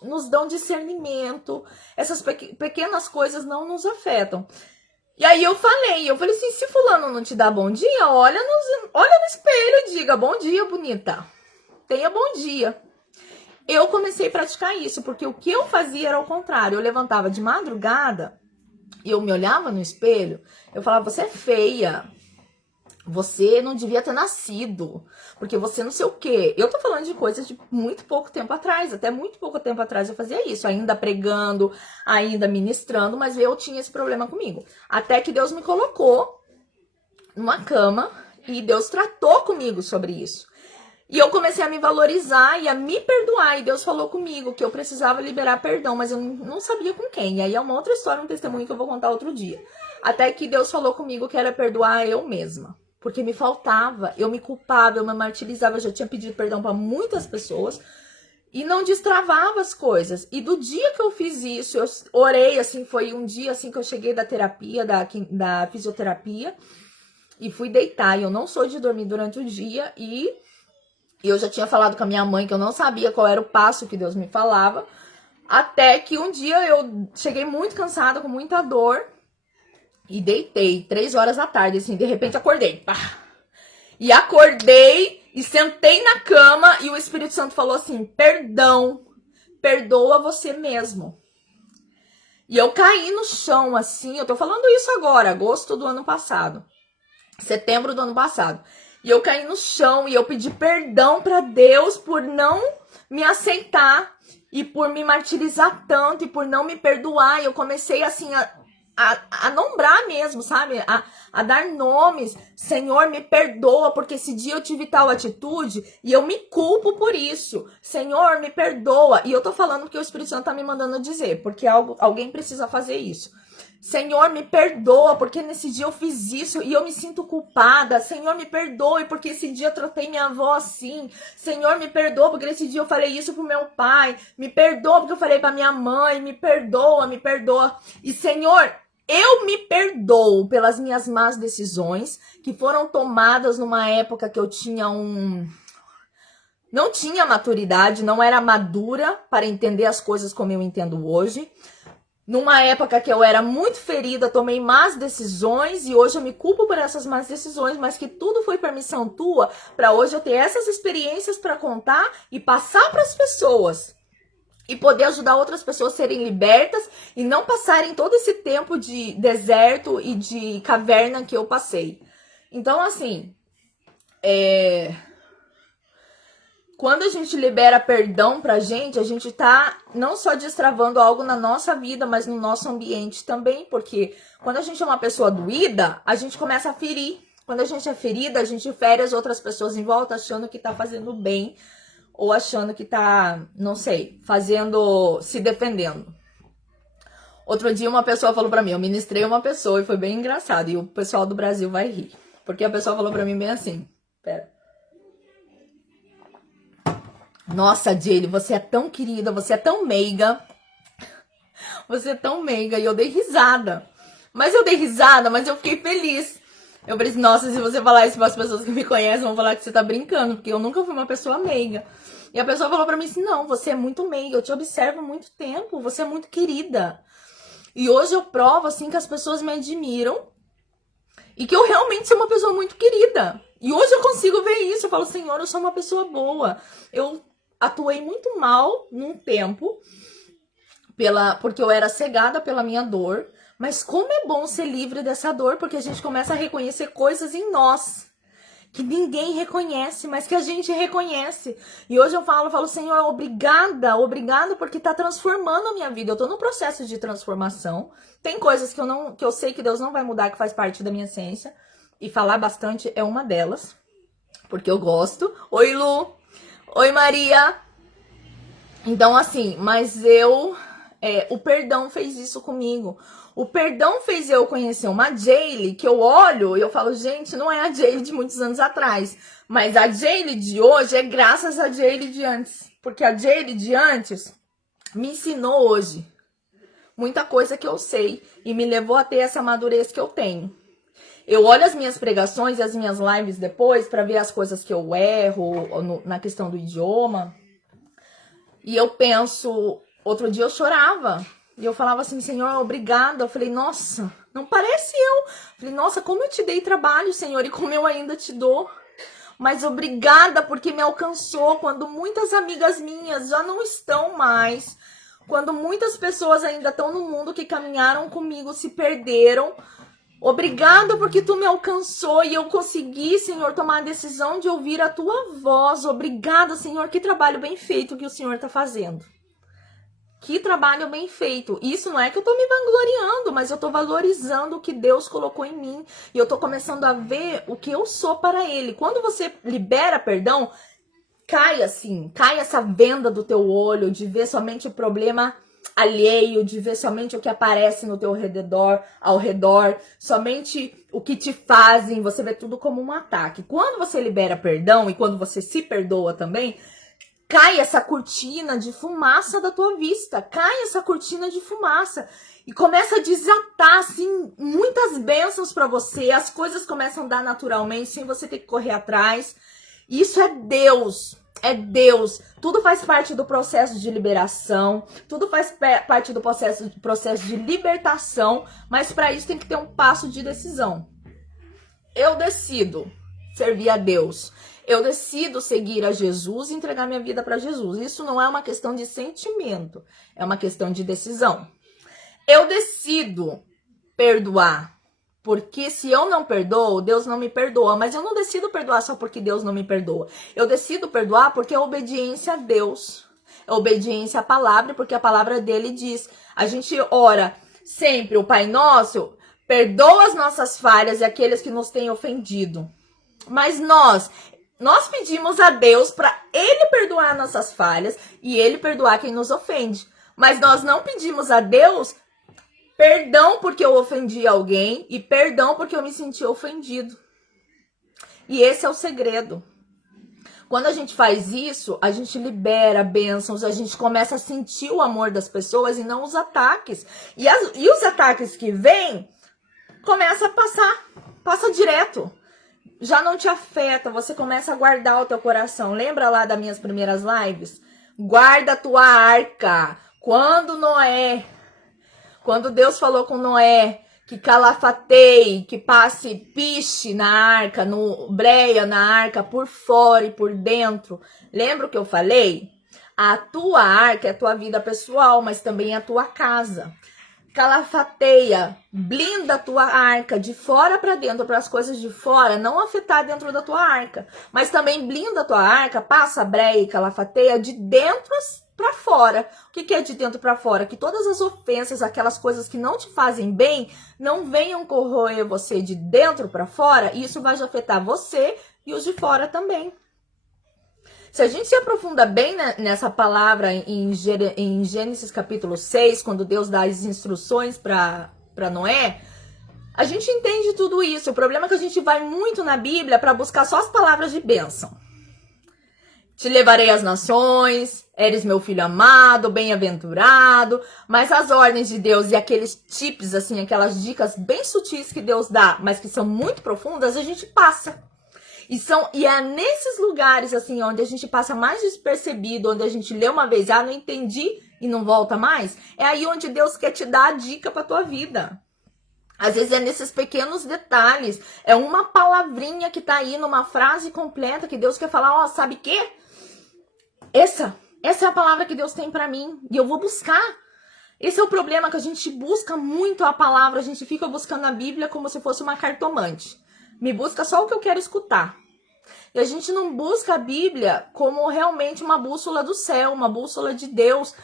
nos dão discernimento. Essas pequenas coisas não nos afetam. E aí eu falei assim, se fulano não te dá bom dia, olha no espelho e diga, bom dia, bonita. Tenha bom dia. Eu comecei a praticar isso, porque o que eu fazia era o contrário. Eu levantava de madrugada e eu me olhava no espelho, eu falava, você é feia, você não devia ter nascido, porque você não sei o quê. Eu tô falando de coisas de muito pouco tempo atrás, até muito pouco tempo atrás eu fazia isso, ainda pregando, ainda ministrando, mas eu tinha esse problema comigo. Até que Deus me colocou numa cama e Deus tratou comigo sobre isso. E eu comecei a me valorizar e a me perdoar. E Deus falou comigo que eu precisava liberar perdão, mas eu não sabia com quem. E aí é uma outra história, um testemunho que eu vou contar outro dia. Até que Deus falou comigo que era perdoar eu mesma. Porque me faltava, eu me culpava, eu me martirizava. Eu já tinha pedido perdão para muitas pessoas e não destravava as coisas. E do dia que eu fiz isso, eu orei, assim, foi um dia assim que eu cheguei da terapia, da fisioterapia, e fui deitar. E eu não sou de dormir durante o dia e eu já tinha falado com a minha mãe que eu não sabia qual era o passo que Deus me falava. Até que um dia eu cheguei muito cansada, com muita dor. E deitei 3 horas da tarde, assim, de repente acordei. Pá! E acordei e sentei na cama e o Espírito Santo falou assim, perdão, perdoa você mesmo. E eu caí no chão, assim, eu tô falando isso agora, agosto do ano passado. Setembro do ano passado. E eu caí no chão e eu pedi perdão pra Deus por não me aceitar e por me martirizar tanto e por não me perdoar. E eu comecei assim a nombrar mesmo, sabe? A dar nomes. Senhor, me perdoa porque esse dia eu tive tal atitude e eu me culpo por isso. Senhor, me perdoa. E eu tô falando porque o Espírito Santo tá me mandando dizer, porque alguém precisa fazer isso. Senhor, me perdoa, porque nesse dia eu fiz isso e eu me sinto culpada. Senhor, me perdoe, porque esse dia eu tratei minha avó assim. Senhor, me perdoa, porque nesse dia eu falei isso pro meu pai. Me perdoa, porque eu falei pra minha mãe. Me perdoa, me perdoa. E, Senhor, eu me perdoo pelas minhas más decisões que foram tomadas numa época que eu tinha não tinha maturidade, não era madura para entender as coisas como eu entendo hoje. Numa época que eu era muito ferida, tomei más decisões e hoje eu me culpo por essas más decisões, mas que tudo foi permissão tua para hoje eu ter essas experiências para contar e passar para as pessoas. E poder ajudar outras pessoas a serem libertas e não passarem todo esse tempo de deserto e de caverna que eu passei. Então, assim, quando a gente libera perdão pra gente, a gente tá não só destravando algo na nossa vida, mas no nosso ambiente também, porque quando a gente é uma pessoa doída, a gente começa a ferir. Quando a gente é ferida, a gente fere as outras pessoas em volta achando que tá fazendo bem ou achando que tá, não sei, se defendendo. Outro dia uma pessoa falou pra mim, eu ministrei uma pessoa e foi bem engraçado, e o pessoal do Brasil vai rir, porque a pessoa falou pra mim bem assim, nossa, Jaylee, você é tão querida, você é tão meiga. Você é tão meiga. E eu dei risada. Mas eu fiquei feliz. Eu falei assim, nossa, se você falar isso para as pessoas que me conhecem, vão falar que você tá brincando, porque eu nunca fui uma pessoa meiga. E a pessoa falou pra mim assim, não, você é muito meiga, eu te observo há muito tempo, você é muito querida. E hoje eu provo, assim, que as pessoas me admiram e que eu realmente sou uma pessoa muito querida. E hoje eu consigo ver isso, eu falo, Senhor, eu sou uma pessoa boa. Eu atuei muito mal num tempo, porque eu era cegada pela minha dor, mas como é bom ser livre dessa dor, porque a gente começa a reconhecer coisas em nós, que ninguém reconhece, mas que a gente reconhece. E hoje eu falo, Senhor, obrigada, porque tá transformando a minha vida, eu tô no processo de transformação, tem coisas que eu sei que Deus não vai mudar, que faz parte da minha essência, e falar bastante é uma delas, porque eu gosto. Oi, Lu! Oi, Maria! Então, assim, mas o perdão fez isso comigo. O perdão fez eu conhecer uma Jaylee que eu olho e eu falo, gente, não é a Jaylee de muitos anos atrás. Mas a Jaylee de hoje é graças à Jaylee de antes. Porque a Jaylee de antes me ensinou hoje muita coisa que eu sei e me levou a ter essa madurez que eu tenho. Eu olho as minhas pregações e as minhas lives depois para ver as coisas que eu erro na questão do idioma. E eu penso, outro dia eu chorava. E eu falava assim, Senhor, obrigada. Eu falei, nossa, não parece eu. Falei, nossa, como eu te dei trabalho, Senhor, e como eu ainda te dou. Mas obrigada porque me alcançou quando muitas amigas minhas já não estão mais. Quando muitas pessoas ainda estão no mundo que caminharam comigo, se perderam. Obrigada porque tu me alcançou e eu consegui, Senhor, tomar a decisão de ouvir a tua voz. Obrigada, Senhor, que trabalho bem feito que o Senhor está fazendo. Que trabalho bem feito. Isso não é que eu tô me vangloriando, mas eu tô valorizando o que Deus colocou em mim. E eu tô começando a ver o que eu sou para Ele. Quando você libera perdão, cai essa venda do teu olho de ver somente o problema alheio, de ver somente o que aparece no teu ao redor, somente o que te fazem, você vê tudo como um ataque. Quando você libera perdão e quando você se perdoa também, cai essa cortina de fumaça da tua vista, cai essa cortina de fumaça e começa a desatar, assim, muitas bênçãos para você, as coisas começam a dar naturalmente, sem você ter que correr atrás. Isso é Deus. É Deus, tudo faz parte do processo de liberação, tudo faz parte do processo de libertação, mas para isso tem que ter um passo de decisão. Eu decido servir a Deus, eu decido seguir a Jesus e entregar minha vida para Jesus. Isso não é uma questão de sentimento, é uma questão de decisão. Eu decido perdoar. Porque se eu não perdoo, Deus não me perdoa. Mas eu não decido perdoar só porque Deus não me perdoa. Eu decido perdoar porque é obediência a Deus. É obediência à palavra, porque a palavra dele diz. A gente ora sempre o Pai Nosso, perdoa as nossas falhas e aqueles que nos têm ofendido. Mas nós pedimos a Deus para Ele perdoar nossas falhas e Ele perdoar quem nos ofende. Mas nós não pedimos a Deus Perdão porque eu ofendi alguém e perdão porque eu me senti ofendido. E esse é o segredo. Quando a gente faz isso, a gente libera bênçãos, a gente começa a sentir o amor das pessoas e não os ataques. E os ataques que vêm, começa a passa direto. Já não te afeta, você começa a guardar o teu coração. Lembra lá das minhas primeiras lives? Guarda a tua arca. Quando Deus falou com Noé, que calafateie, que passe piche na arca, breia na arca, por fora e por dentro. Lembra o que eu falei? A tua arca é a tua vida pessoal, mas também é a tua casa. Calafateia, blinda a tua arca de fora para dentro, para as coisas de fora não afetar dentro da tua arca. Mas também blinda a tua arca, passa breia e calafateia de dentro para fora. O que é de dentro para fora? Que todas as ofensas, aquelas coisas que não te fazem bem, não venham corroer você de dentro para fora, e isso vai afetar você e os de fora também. Se a gente se aprofunda bem nessa palavra em Gênesis capítulo 6, quando Deus dá as instruções para Noé, a gente entende tudo isso. O problema é que a gente vai muito na Bíblia para buscar só as palavras de bênção. Te levarei às nações, eres meu filho amado, bem-aventurado. Mas as ordens de Deus e aqueles tips, assim, aquelas dicas bem sutis que Deus dá, mas que são muito profundas, a gente passa. E é nesses lugares, assim, onde a gente passa mais despercebido, onde a gente lê uma vez, não entendi e não volta mais, é aí onde Deus quer te dar a dica pra tua vida. Às vezes é nesses pequenos detalhes, é uma palavrinha que tá aí numa frase completa que Deus quer falar, sabe o quê? Essa é a palavra que Deus tem pra mim e eu vou buscar. Esse é o problema, que a gente busca muito a palavra, a gente fica buscando a Bíblia como se fosse uma cartomante. Me busca só o que eu quero escutar. E a gente não busca a Bíblia como realmente uma bússola do céu, uma bússola de Deus.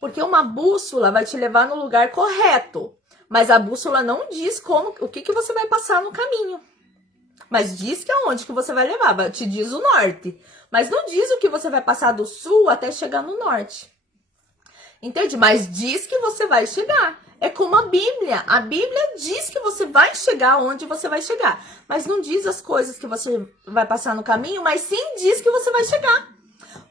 Porque uma bússola vai te levar no lugar correto. Mas a bússola não diz o que você vai passar no caminho. Mas diz que aonde que você vai levar. Te diz o norte. Mas não diz o que você vai passar do sul até chegar no norte. Entende? Mas diz que você vai chegar. É como a Bíblia. A Bíblia diz que você vai chegar onde você vai chegar. Mas não diz as coisas que você vai passar no caminho, mas sim diz que você vai chegar.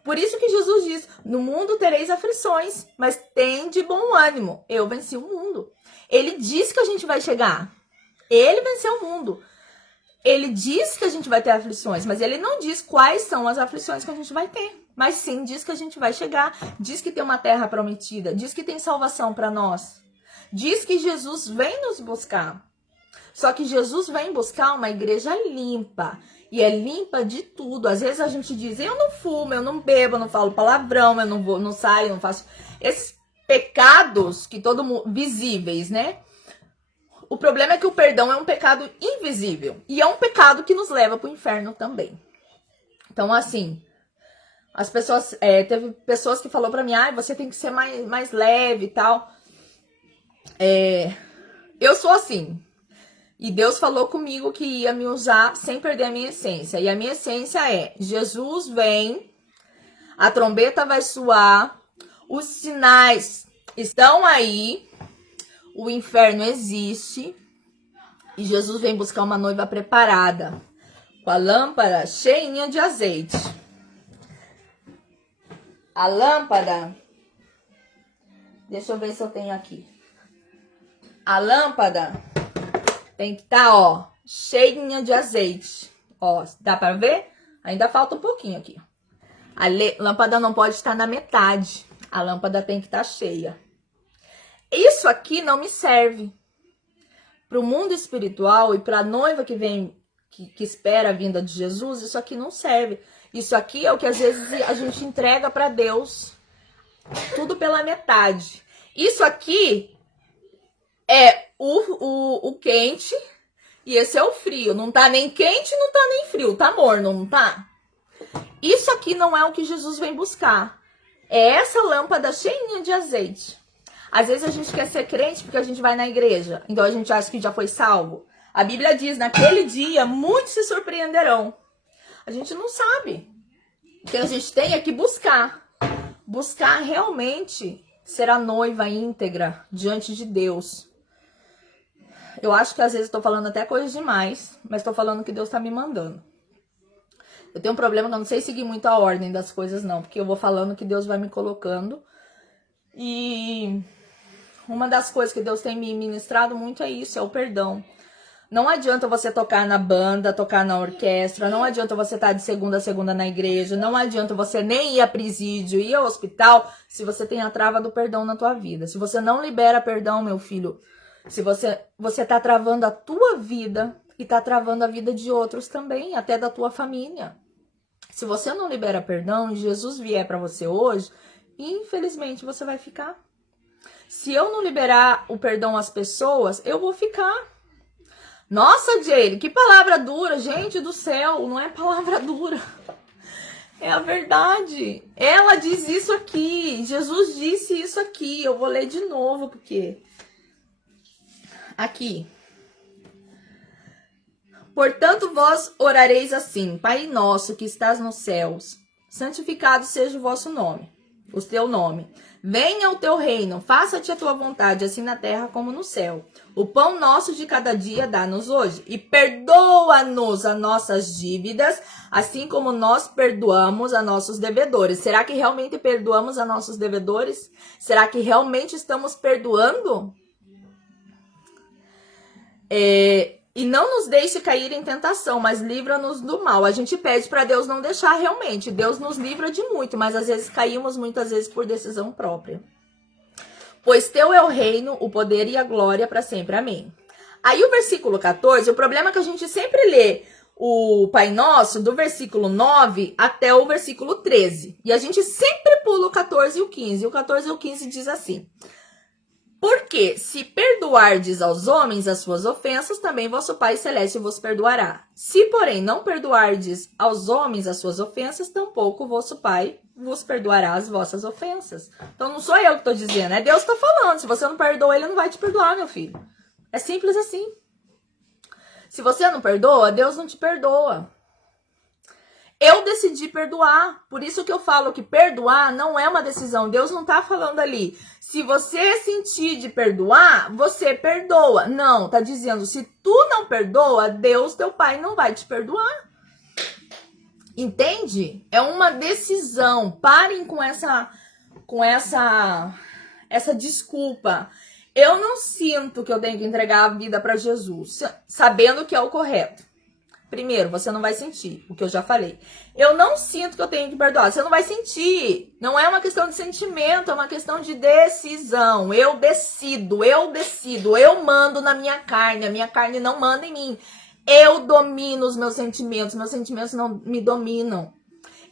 Por isso que Jesus diz, no mundo tereis aflições, mas tem de bom ânimo. Eu venci o mundo. Ele diz que a gente vai chegar. Ele venceu o mundo. Ele diz que a gente vai ter aflições, mas ele não diz quais são as aflições que a gente vai ter. Mas sim diz que a gente vai chegar. Diz que tem uma terra prometida. Diz que tem salvação para nós. Diz que Jesus vem nos buscar. Só que Jesus vem buscar uma igreja limpa. E é limpa de tudo. Às vezes a gente diz, eu não fumo, eu não bebo, eu não falo palavrão, eu não saio, não faço... Esses pecados que todo mundo... visíveis, né? O problema é que o perdão é um pecado invisível. E é um pecado que nos leva para o inferno também. Então, assim... As pessoas... teve pessoas que falou para mim, você tem que ser mais leve e tal... eu sou assim. E Deus falou comigo que ia me usar sem perder a minha essência. E a minha essência é: Jesus vem, a trombeta vai soar, os sinais estão aí, o inferno existe, e Jesus vem buscar uma noiva preparada, com a lâmpada cheinha de azeite. A lâmpada, deixa eu ver se eu tenho aqui. A lâmpada tem que estar, cheinha de azeite. Dá pra ver? Ainda falta um pouquinho aqui. A lâmpada não pode estar na metade. A lâmpada tem que estar cheia. Isso aqui não me serve. Para o mundo espiritual e para a noiva que vem, que espera a vinda de Jesus, isso aqui não serve. Isso aqui é o que às vezes a gente entrega para Deus. Tudo pela metade. Isso aqui... é o quente e esse é o frio. Não tá nem quente, não tá nem frio. Tá morno, não tá? Isso aqui não é o que Jesus vem buscar. É essa lâmpada cheinha de azeite. Às vezes a gente quer ser crente porque a gente vai na igreja. Então a gente acha que já foi salvo. A Bíblia diz, naquele dia, muitos se surpreenderão. A gente não sabe. O que a gente tem é que buscar. Buscar realmente ser a noiva íntegra diante de Deus. Eu acho que às vezes eu tô falando até coisas demais, mas tô falando que Deus tá me mandando. Eu tenho um problema que eu não sei seguir muito a ordem das coisas, não, porque eu vou falando que Deus vai me colocando. E uma das coisas que Deus tem me ministrado muito é isso, é o perdão. Não adianta você tocar na banda, tocar na orquestra, não adianta você estar de segunda a segunda na igreja, não adianta você nem ir a presídio, ir ao hospital, se você tem a trava do perdão na tua vida. Se você não libera perdão, meu filho, se você tá travando a tua vida e tá travando a vida de outros também, até da tua família. Se você não libera perdão e Jesus vier para você hoje, infelizmente você vai ficar. Se eu não liberar o perdão às pessoas, eu vou ficar. Nossa, Jaylee, que palavra dura, gente do céu, não é palavra dura. É a verdade. Ela diz isso aqui, Jesus disse isso aqui. Eu vou ler de novo, porque... Aqui. Portanto, vós orareis assim: Pai nosso que estás nos céus, santificado seja o vosso nome, o teu nome. Venha o teu reino, faça-te a tua vontade, assim na terra como no céu. O pão nosso de cada dia dá-nos hoje, e perdoa-nos as nossas dívidas, assim como nós perdoamos a nossos devedores. Será que realmente perdoamos a nossos devedores? Será que realmente estamos perdoando? E não nos deixe cair em tentação, mas livra-nos do mal. A gente pede para Deus não deixar realmente. Deus nos livra de muito, mas às vezes caímos muitas vezes por decisão própria. Pois teu é o reino, o poder e a glória para sempre. Amém. Aí o versículo 14, o problema é que a gente sempre lê o Pai Nosso do versículo 9 até o versículo 13. E a gente sempre pula o 14 e o 15. O 14 e o 15 diz assim: Porque se perdoardes aos homens as suas ofensas, também vosso Pai Celeste vos perdoará. Se, porém, não perdoardes aos homens as suas ofensas, tampouco vosso Pai vos perdoará as vossas ofensas. Então não sou eu que estou dizendo, é Deus que está falando. Se você não perdoa, Ele não vai te perdoar, meu filho. É simples assim. Se você não perdoa, Deus não te perdoa. Eu decidi perdoar. Por isso que eu falo que perdoar não é uma decisão. Deus não tá falando ali: se você sentir de perdoar, você perdoa. Não, tá dizendo: se tu não perdoa, Deus, teu Pai, não vai te perdoar. Entende? É uma decisão. Parem com essa desculpa. Eu não sinto que eu tenho que entregar a vida para Jesus, sabendo que é o correto. Primeiro, você não vai sentir, o que eu já falei. Eu não sinto que eu tenho que perdoar. Você não vai sentir. Não é uma questão de sentimento, é uma questão de decisão. Eu decido. Eu mando na minha carne. A minha carne não manda em mim. Eu domino os meus sentimentos não me dominam.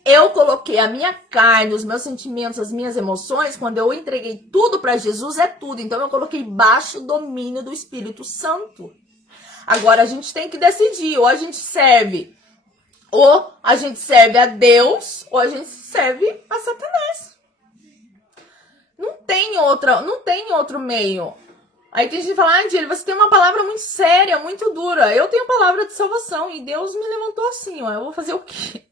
Eu coloquei a minha carne, os meus sentimentos, as minhas emoções, quando eu entreguei tudo para Jesus, é tudo. Então eu coloquei baixo domínio do Espírito Santo. Agora a gente tem que decidir, ou a gente serve a Deus, ou a gente serve a Satanás. Não tem outro meio. Aí tem gente que fala: Jaylee, você tem uma palavra muito séria, muito dura. Eu tenho palavra de salvação e Deus me levantou assim, ó. Eu vou fazer o quê?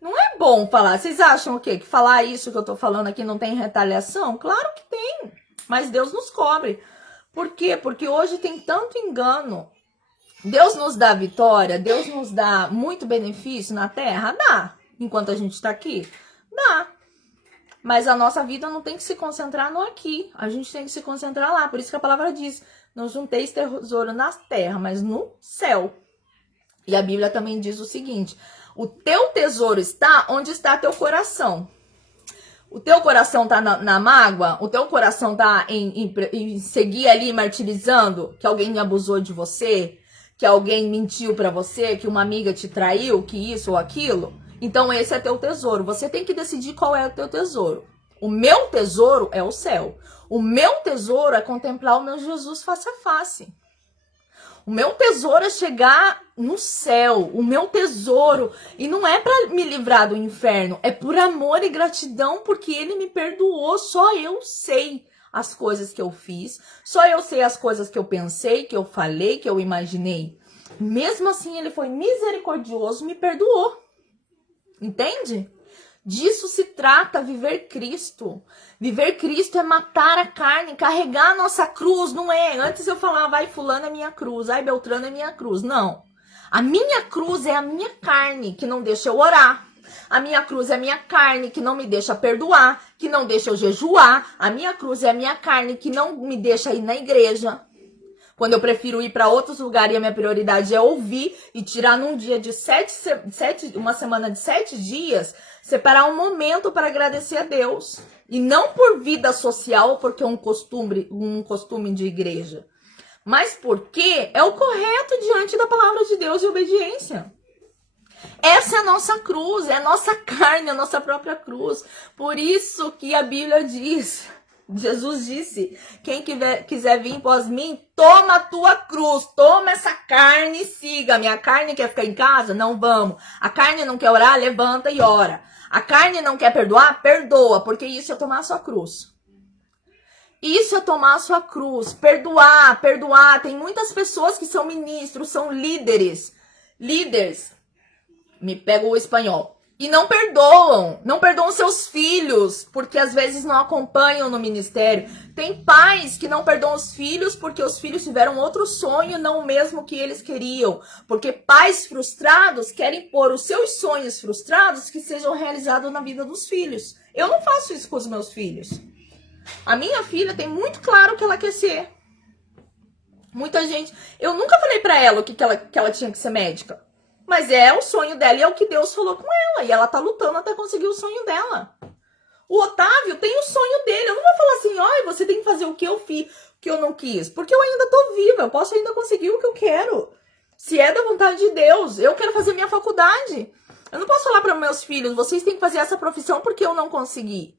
Não é bom falar. Vocês acham o quê? Que falar isso que eu tô falando aqui não tem retaliação? Claro que tem. Mas Deus nos cobre. Por quê? Porque hoje tem tanto engano. Deus nos dá vitória, Deus nos dá muito benefício na terra? Dá. Enquanto a gente está aqui? Dá. Mas a nossa vida não tem que se concentrar no aqui. A gente tem que se concentrar lá. Por isso que a palavra diz: não junteis tesouro na terra, mas no céu. E a Bíblia também diz o seguinte: o teu tesouro está onde está teu coração. O teu coração tá na mágoa? O teu coração tá em seguir ali martirizando que alguém abusou de você? Que alguém mentiu pra você? Que uma amiga te traiu? Que isso ou aquilo? Então esse é teu tesouro. Você tem que decidir qual é o teu tesouro. O meu tesouro é o céu. O meu tesouro é contemplar o meu Jesus face a face. O meu tesouro é chegar no céu. O meu tesouro. E não é pra me livrar do inferno. É por amor e gratidão, porque Ele me perdoou. Só eu sei as coisas que eu fiz. Só eu sei as coisas que eu pensei, que eu falei, que eu imaginei. Mesmo assim, Ele foi misericordioso, me perdoou. Entende? Disso se trata viver Cristo. Viver Cristo é matar a carne, carregar a nossa cruz, não é? Antes eu falava, ai, fulano é minha cruz, ai, Beltrano é minha cruz. Não. A minha cruz é a minha carne, que não deixa eu orar. A minha cruz é a minha carne, que não me deixa perdoar, que não deixa eu jejuar. A minha cruz é a minha carne, que não me deixa ir na igreja. Quando eu prefiro ir para outros lugares e a minha prioridade é ouvir e tirar num dia de uma semana de 7 dias, separar um momento para agradecer a Deus. E não por vida social ou porque é um costume de igreja, mas porque é o correto diante da palavra de Deus e obediência. Essa é a nossa cruz, é a nossa carne, a nossa própria cruz. Por isso que a Bíblia diz, Jesus disse, quem quiser vir após mim, toma a tua cruz, toma essa carne e siga. Minha carne quer ficar em casa? Não vamos. A carne não quer orar? Levanta e ora. A carne não quer perdoar? Perdoa, porque isso é tomar a sua cruz. Isso é tomar a sua cruz, perdoar. Tem muitas pessoas que são ministros, são líderes, me pega o espanhol, e não perdoam seus filhos, porque às vezes não acompanham no ministério. Tem pais que não perdoam os filhos porque os filhos tiveram outro sonho, não o mesmo que eles queriam. Porque pais frustrados querem pôr os seus sonhos frustrados que sejam realizados na vida dos filhos. Eu não faço isso com os meus filhos. A minha filha tem muito claro o que ela quer ser. Muita gente... Eu nunca falei pra ela que ela tinha que ser médica. Mas é o sonho dela e é o que Deus falou com ela. E ela tá lutando até conseguir o sonho dela. O Otávio tem o sonho dele. Eu não vou falar assim, ai, você tem que fazer o que eu fiz, o que eu não quis. Porque eu ainda tô viva, eu posso ainda conseguir o que eu quero. Se é da vontade de Deus, eu quero fazer minha faculdade. Eu não posso falar para meus filhos, vocês têm que fazer essa profissão porque eu não consegui.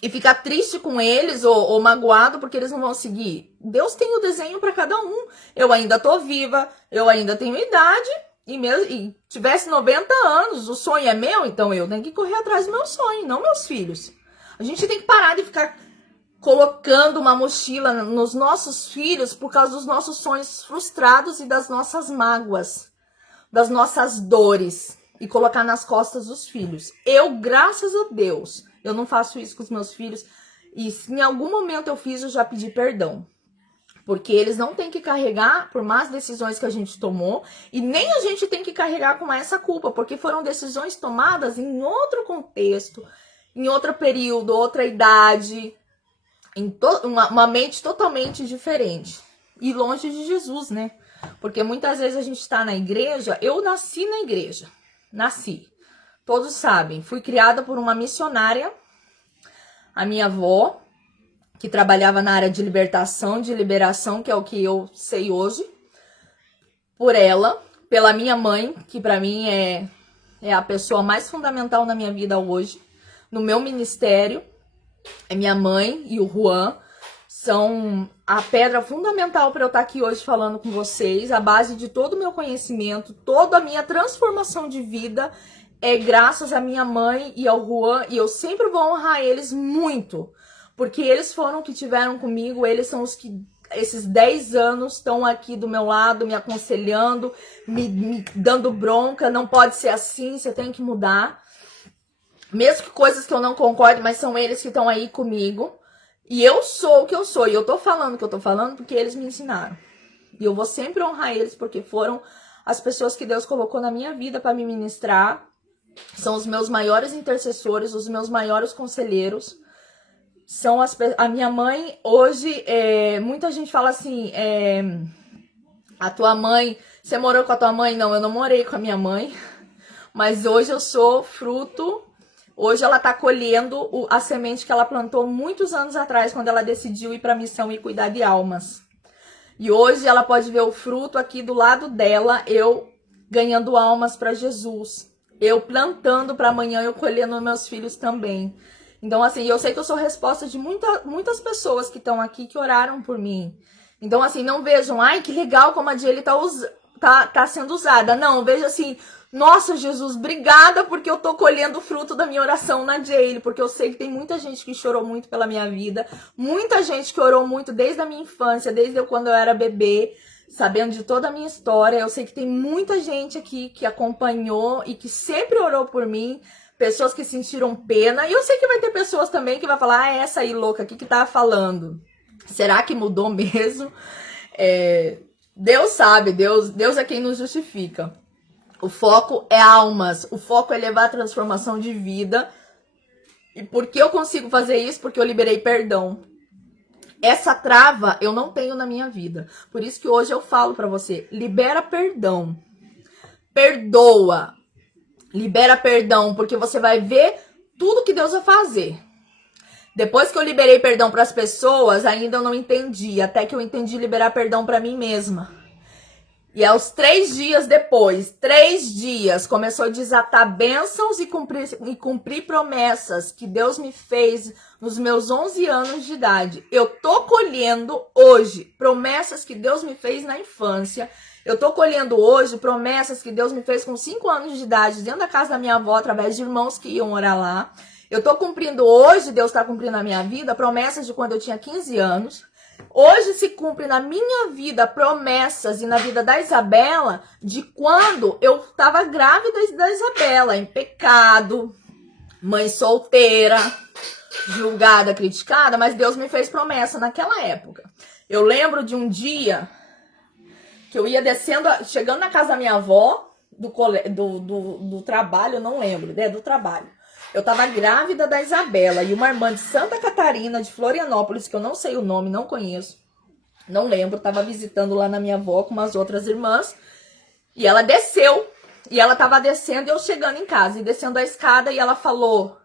E ficar triste com eles ou magoado porque eles não vão seguir. Deus tem o desenho para cada um. Eu ainda tô viva, eu ainda tenho idade. E tivesse 90 anos, o sonho é meu, então eu tenho que correr atrás do meu sonho, não meus filhos. A gente tem que parar de ficar colocando uma mochila nos nossos filhos por causa dos nossos sonhos frustrados e das nossas mágoas, das nossas dores, e colocar nas costas dos filhos. Eu, graças a Deus, eu não faço isso com os meus filhos, e se em algum momento eu fiz, eu já pedi perdão. Porque eles não têm que carregar por más decisões que a gente tomou. E nem a gente tem que carregar com essa culpa. Porque foram decisões tomadas em outro contexto. Em outro período, outra idade. Em uma mente totalmente diferente. E longe de Jesus, né? Porque muitas vezes a gente está na igreja. Eu nasci na igreja. Nasci. Todos sabem. Fui criada por uma missionária. A minha avó, que trabalhava na área de libertação, de liberação, que é o que eu sei hoje, por ela, pela minha mãe, que para mim é a pessoa mais fundamental na minha vida hoje, no meu ministério. É minha mãe e o Juan são a pedra fundamental para eu estar aqui hoje falando com vocês. A base de todo o meu conhecimento, toda a minha transformação de vida é graças à minha mãe e ao Juan, e eu sempre vou honrar eles muito. Porque eles foram que tiveram comigo, eles são os que, esses 10 anos, estão aqui do meu lado, me aconselhando, me dando bronca. Não pode ser assim, você tem que mudar. Mesmo que coisas que eu não concorde, mas são eles que estão aí comigo. E eu sou o que eu sou, e eu tô falando o que eu tô falando porque eles me ensinaram. E eu vou sempre honrar eles, porque foram as pessoas que Deus colocou na minha vida para me ministrar. São os meus maiores intercessores, os meus maiores conselheiros. São a minha mãe, hoje, muita gente fala assim, a tua mãe, você morou com a tua mãe? Não, eu não morei com a minha mãe, mas hoje eu sou fruto, hoje ela tá colhendo a semente que ela plantou muitos anos atrás, quando ela decidiu ir pra missão e cuidar de almas. E hoje ela pode ver o fruto aqui do lado dela, eu ganhando almas para Jesus, eu plantando para amanhã eu colhendo meus filhos também. Então, assim, eu sei que eu sou resposta de muitas pessoas que estão aqui, que oraram por mim. Então, assim, não vejam, ai, que legal como a Jaylee tá sendo usada. Não, veja assim, nossa, Jesus, obrigada porque eu tô colhendo o fruto da minha oração na Jaylee. Porque eu sei que tem muita gente que chorou muito pela minha vida. Muita gente que orou muito desde a minha infância, desde quando eu era bebê, sabendo de toda a minha história. Eu sei que tem muita gente aqui que acompanhou e que sempre orou por mim, pessoas que sentiram pena, e eu sei que vai ter pessoas também que vai falar, ah, essa aí louca aqui que tá falando. Será que mudou mesmo? Deus sabe, Deus é quem nos justifica. O foco é almas, o foco é levar a transformação de vida. E por que eu consigo fazer isso? Porque eu liberei perdão. Essa trava eu não tenho na minha vida. Por isso que hoje eu falo pra você, libera perdão. Perdoa. Libera perdão, porque você vai ver tudo que Deus vai fazer. Depois que eu liberei perdão para as pessoas, ainda eu não entendi. Até que eu entendi liberar perdão para mim mesma. E aos 3 dias depois, 3 dias, começou a desatar bênçãos e cumprir promessas que Deus me fez nos meus 11 anos de idade. Eu tô colhendo hoje promessas que Deus me fez na infância. Eu tô colhendo hoje promessas que Deus me fez com 5 anos de idade, dentro da casa da minha avó, através de irmãos que iam orar lá. Eu tô cumprindo hoje, Deus tá cumprindo na minha vida, promessas de quando eu tinha 15 anos. Hoje se cumpre na minha vida promessas e na vida da Isabela de quando eu estava grávida da Isabela, em pecado, mãe solteira, julgada, criticada, mas Deus me fez promessa naquela época. Eu lembro de um dia que eu ia descendo, chegando na casa da minha avó, do trabalho, não lembro, né, do trabalho. Eu tava grávida da Isabela e uma irmã de Santa Catarina, de Florianópolis, que eu não sei o nome, não conheço, não lembro, tava visitando lá na minha avó com umas outras irmãs. E ela desceu, e ela tava descendo e eu chegando em casa, e descendo a escada, e ela falou,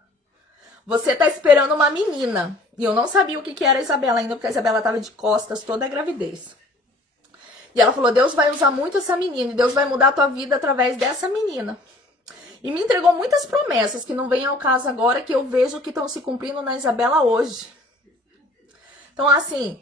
você tá esperando uma menina. E eu não sabia o que era a Isabela ainda, porque a Isabela tava de costas toda a gravidez. E ela falou, Deus vai usar muito essa menina, e Deus vai mudar a tua vida através dessa menina. E me entregou muitas promessas que não vêm ao caso agora, que eu vejo que estão se cumprindo na Isabela hoje. Então, assim,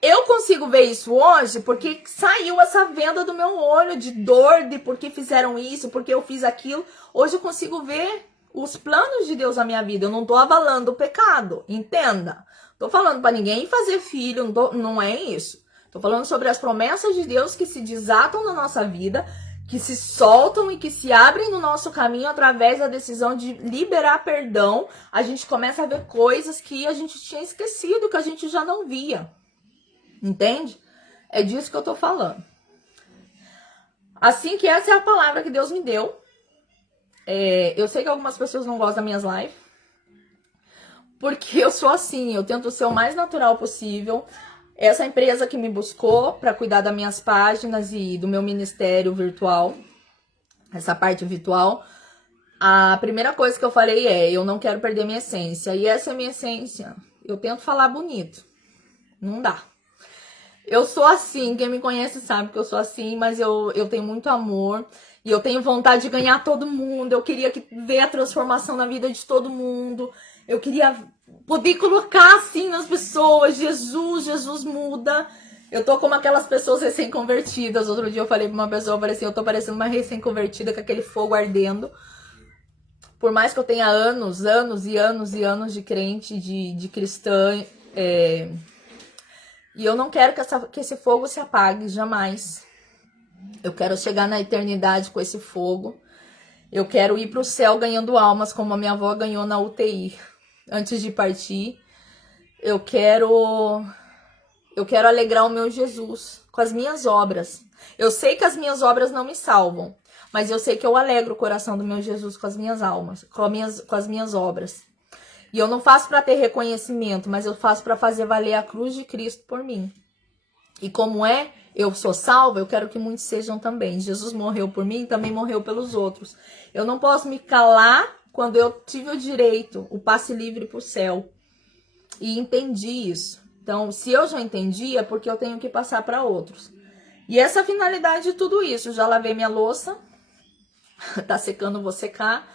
eu consigo ver isso hoje porque saiu essa venda do meu olho de dor, de por que fizeram isso, porque eu fiz aquilo. Hoje eu consigo ver os planos de Deus na minha vida. Eu não tô avalando o pecado, entenda. Tô falando para ninguém fazer filho, não é isso. Tô falando sobre as promessas de Deus que se desatam na nossa vida, que se soltam e que se abrem no nosso caminho através da decisão de liberar perdão. A gente começa a ver coisas que a gente tinha esquecido, que a gente já não via. Entende? É disso que eu tô falando. Assim que essa é a palavra que Deus me deu. Eu sei que algumas pessoas não gostam das minhas lives, porque eu sou assim, eu tento ser o mais natural possível. Essa empresa que me buscou para cuidar das minhas páginas e do meu ministério virtual, essa parte virtual, a primeira coisa que eu falei eu não quero perder minha essência. E essa é a minha essência. Eu tento falar bonito. Não dá. Eu sou assim, quem me conhece sabe que eu sou assim, mas eu tenho muito amor. E eu tenho vontade de ganhar todo mundo. Eu queria ver a transformação na vida de todo mundo. Eu queria poder colocar assim nas pessoas, Jesus muda. Eu tô como aquelas pessoas recém-convertidas. Outro dia eu falei pra uma pessoa, eu falei assim, eu tô parecendo uma recém-convertida com aquele fogo ardendo. Por mais que eu tenha anos de crente, de cristã, e eu não quero que esse fogo se apague, jamais. Eu quero chegar na eternidade com esse fogo. Eu quero ir pro céu ganhando almas, como a minha avó ganhou na UTI. Antes de partir, eu quero alegrar o meu Jesus com as minhas obras. Eu sei que as minhas obras não me salvam, mas eu sei que eu alegro o coração do meu Jesus com as minhas almas, com as minhas obras. E eu não faço para ter reconhecimento, mas eu faço para fazer valer a cruz de Cristo por mim. E como eu sou salva, eu quero que muitos sejam também. Jesus morreu por mim, também morreu pelos outros. Eu não posso me calar quando eu tive o direito, o passe livre para o céu. E entendi isso. Então, se eu já entendi, é porque eu tenho que passar para outros. E essa é a finalidade de tudo isso. Já lavei minha louça. Tá secando, vou secar.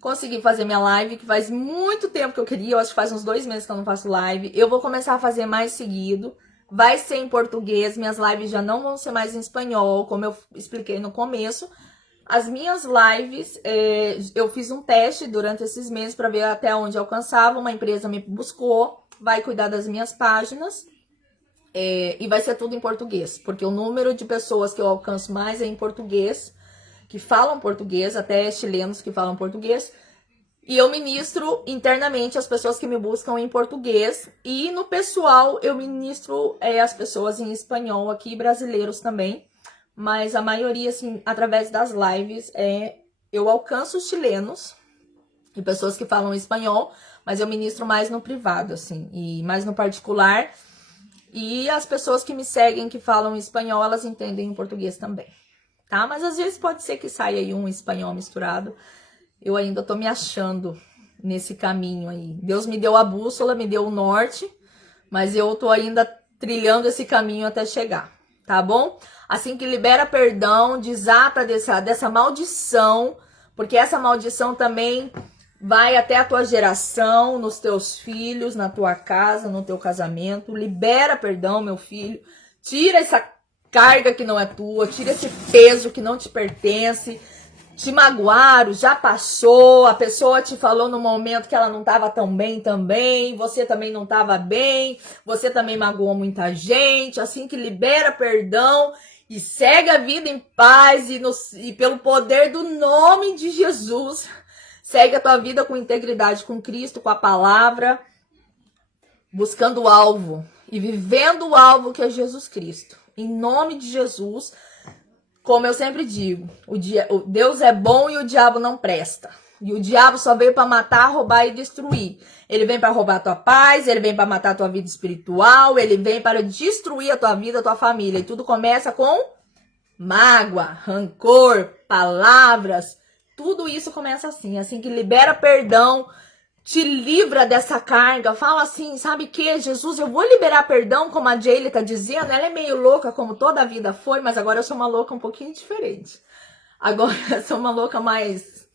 Consegui fazer minha live, que faz muito tempo que eu queria. Eu acho que faz uns 2 meses que eu não faço live. Eu vou começar a fazer mais seguido. Vai ser em português. Minhas lives já não vão ser mais em espanhol, como eu expliquei no começo. As minhas lives, eu fiz um teste durante esses meses para ver até onde alcançava. Uma empresa me buscou, vai cuidar das minhas páginas. E vai ser tudo em português, porque o número de pessoas que eu alcanço mais é em português, que falam português, até chilenos que falam português. E eu ministro internamente as pessoas que me buscam em português. E no pessoal eu ministro as pessoas em espanhol aqui, brasileiros também. Mas a maioria, assim, através das lives, eu alcanço os chilenos e pessoas que falam espanhol, mas eu ministro mais no privado, assim, e mais no particular. E as pessoas que me seguem, que falam espanhol, elas entendem o português também, tá? Mas às vezes pode ser que saia aí um espanhol misturado. Eu ainda tô me achando nesse caminho aí. Deus me deu a bússola, me deu o norte, mas eu tô ainda trilhando esse caminho até chegar, tá bom? Assim que libera perdão, desata dessa maldição, porque essa maldição também vai até a tua geração, nos teus filhos, na tua casa, no teu casamento. Libera perdão, meu filho. Tira essa carga que não é tua, tira esse peso que não te pertence. Te magoaram, já passou, a pessoa te falou no momento que ela não estava tão bem também, você também não estava bem, você também magoou muita gente. Assim que libera perdão e segue a vida em paz e pelo poder do nome de Jesus, segue a tua vida com integridade com Cristo, com a palavra, buscando o alvo e vivendo o alvo que é Jesus Cristo. Em nome de Jesus. Como eu sempre digo, Deus é bom e o diabo não presta. E o diabo só veio para matar, roubar e destruir. Ele vem para roubar a tua paz, ele vem para matar a tua vida espiritual, ele vem para destruir a tua vida, a tua família. E tudo começa com mágoa, rancor, palavras. Tudo isso começa assim. Assim que libera perdão, te livra dessa carga, fala assim, sabe que, Jesus, eu vou liberar perdão, como a Jaylee tá dizendo, ela é meio louca, como toda a vida foi, mas agora eu sou uma louca um pouquinho diferente. Agora eu sou uma louca mais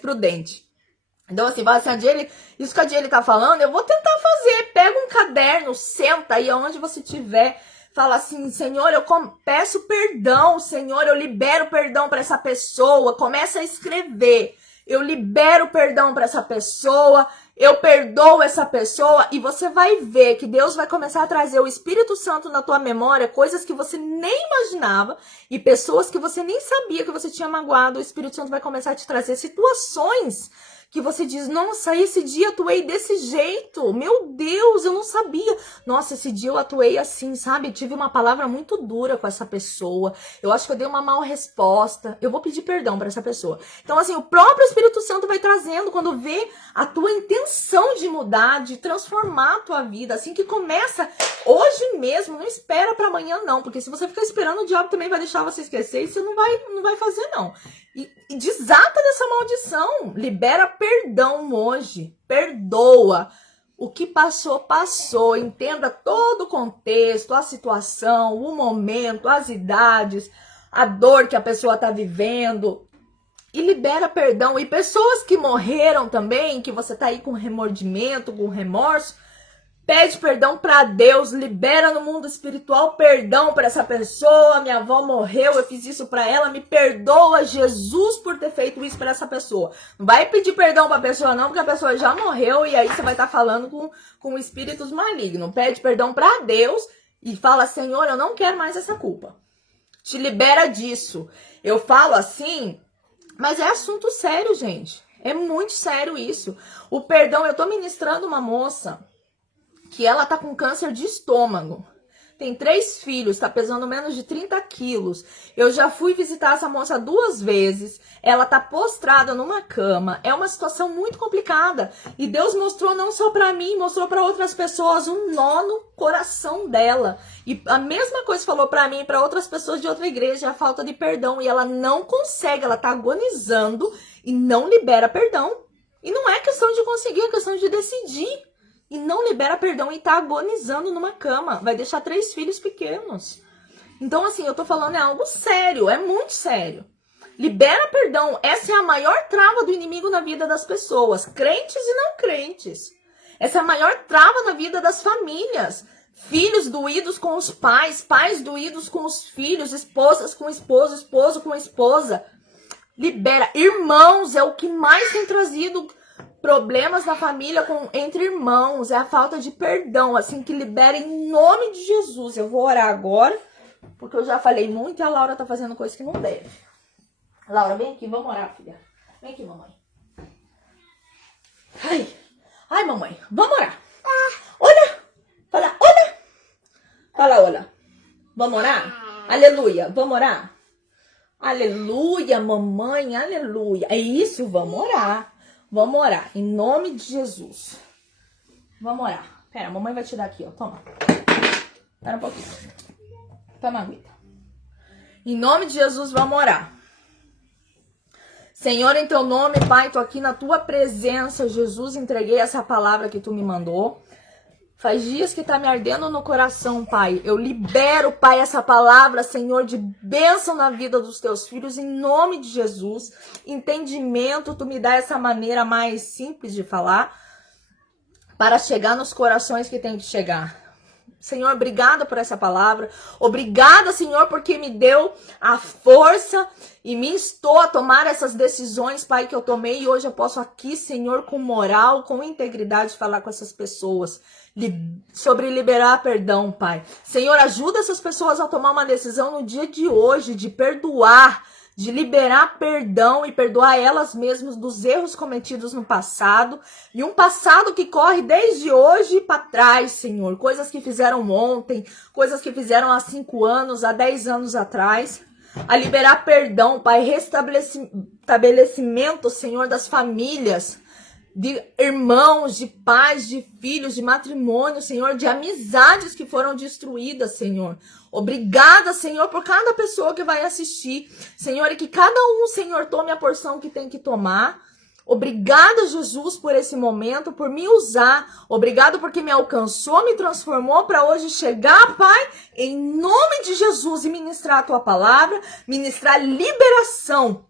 prudente. Então assim, fala assim, a Jaylee, isso que a Jaylee tá falando, eu vou tentar fazer, pega um caderno, senta aí onde você estiver, fala assim, Senhor, eu peço perdão, Senhor, eu libero perdão para essa pessoa, começa a escrever. Eu libero perdão para essa pessoa, eu perdoo essa pessoa e você vai ver que Deus vai começar a trazer o Espírito Santo na tua memória, coisas que você nem imaginava e pessoas que você nem sabia que você tinha magoado. O Espírito Santo vai começar a te trazer situações que você diz, nossa, esse dia eu atuei desse jeito, meu Deus, eu não sabia. Nossa, esse dia eu atuei assim, sabe? Tive uma palavra muito dura com essa pessoa, eu acho que eu dei uma mal resposta, eu vou pedir perdão para essa pessoa. Então assim, o próprio Espírito Santo vai trazendo, quando vê a tua intenção de mudar, de transformar a tua vida, assim que começa hoje mesmo, não espera para amanhã não, porque se você ficar esperando, o diabo também vai deixar você esquecer e você não vai fazer não. E desata dessa maldição, libera perdão hoje, perdoa. O que passou, passou. Entenda todo o contexto, a situação, o momento, as idades, a dor que a pessoa está vivendo. E libera perdão. E pessoas que morreram também, que você tá aí com remordimento, com remorso, pede perdão para Deus, libera no mundo espiritual perdão para essa pessoa. Minha avó morreu, eu fiz isso para ela, me perdoa, Jesus, por ter feito isso para essa pessoa. Não vai pedir perdão para a pessoa não, porque a pessoa já morreu e aí você vai estar falando com espíritos malignos. Pede perdão para Deus e fala, Senhor, eu não quero mais essa culpa. Te libera disso. Eu falo assim, mas é assunto sério, gente. É muito sério isso. O perdão, eu tô ministrando uma moça que ela tá com câncer de estômago. Tem 3 filhos, tá pesando menos de 30 quilos. Eu já fui visitar essa moça 2 vezes. Ela tá postrada numa cama. É uma situação muito complicada. E Deus mostrou não só pra mim, mostrou pra outras pessoas um nó no coração dela. E a mesma coisa falou pra mim e pra outras pessoas de outra igreja, a falta de perdão. E ela não consegue, ela tá agonizando e não libera perdão. E não é questão de conseguir, é questão de decidir. E não libera perdão e tá agonizando numa cama. Vai deixar 3 filhos pequenos. Então, assim, eu tô falando é algo sério, é muito sério. Libera perdão. Essa é a maior trava do inimigo na vida das pessoas, crentes e não crentes. Essa é a maior trava na vida das famílias. Filhos doídos com os pais, pais doídos com os filhos, esposas com o esposo, esposo com a esposa. Libera. Irmãos, é o que mais tem trazido problemas na família entre irmãos, é a falta de perdão, assim, que libera em nome de Jesus. Eu vou orar agora, porque eu já falei muito e a Laura tá fazendo coisa que não deve. Laura, vem aqui, vamos orar, filha. Vem aqui, mamãe. Ai, mamãe, vamos orar. Olha, fala, olha. Fala, olha. Vamos orar? Aleluia, vamos orar? Aleluia, mamãe, aleluia. É isso, vamos orar. Vamos orar, em nome de Jesus. Vamos orar. Pera, a mamãe vai te dar aqui, ó, toma. Espera um pouquinho. Toma a aguita. Em nome de Jesus, vamos orar. Senhor, em teu nome, Pai, tô aqui na tua presença, Jesus, entreguei essa palavra que tu me mandou. Faz dias que tá me ardendo no coração, Pai. Eu libero, Pai, essa palavra, Senhor, de bênção na vida dos teus filhos, em nome de Jesus. Entendimento, tu me dá essa maneira mais simples de falar, para chegar nos corações que tem que chegar. Senhor, obrigada por essa palavra. Obrigada, Senhor, porque me deu a força e me instou a tomar essas decisões, Pai, que eu tomei. E hoje eu posso aqui, Senhor, com moral, com integridade, falar com essas pessoas sobre liberar perdão, Pai. Senhor, ajuda essas pessoas a tomar uma decisão no dia de hoje, de perdoar, de liberar perdão e perdoar elas mesmas dos erros cometidos no passado, e um passado que corre desde hoje para trás, Senhor, coisas que fizeram ontem, coisas que fizeram há 5 anos, há 10 anos atrás, a liberar perdão, Pai, restabelecimento, Senhor, das famílias, de irmãos, de pais, de filhos, de matrimônio, Senhor, de amizades que foram destruídas, Senhor. Obrigada, Senhor, por cada pessoa que vai assistir, Senhor, e que cada um, Senhor, tome a porção que tem que tomar. Obrigada, Jesus, por esse momento, por me usar. Obrigado porque me alcançou, me transformou para hoje chegar, Pai, em nome de Jesus, e ministrar a tua palavra, ministrar liberação.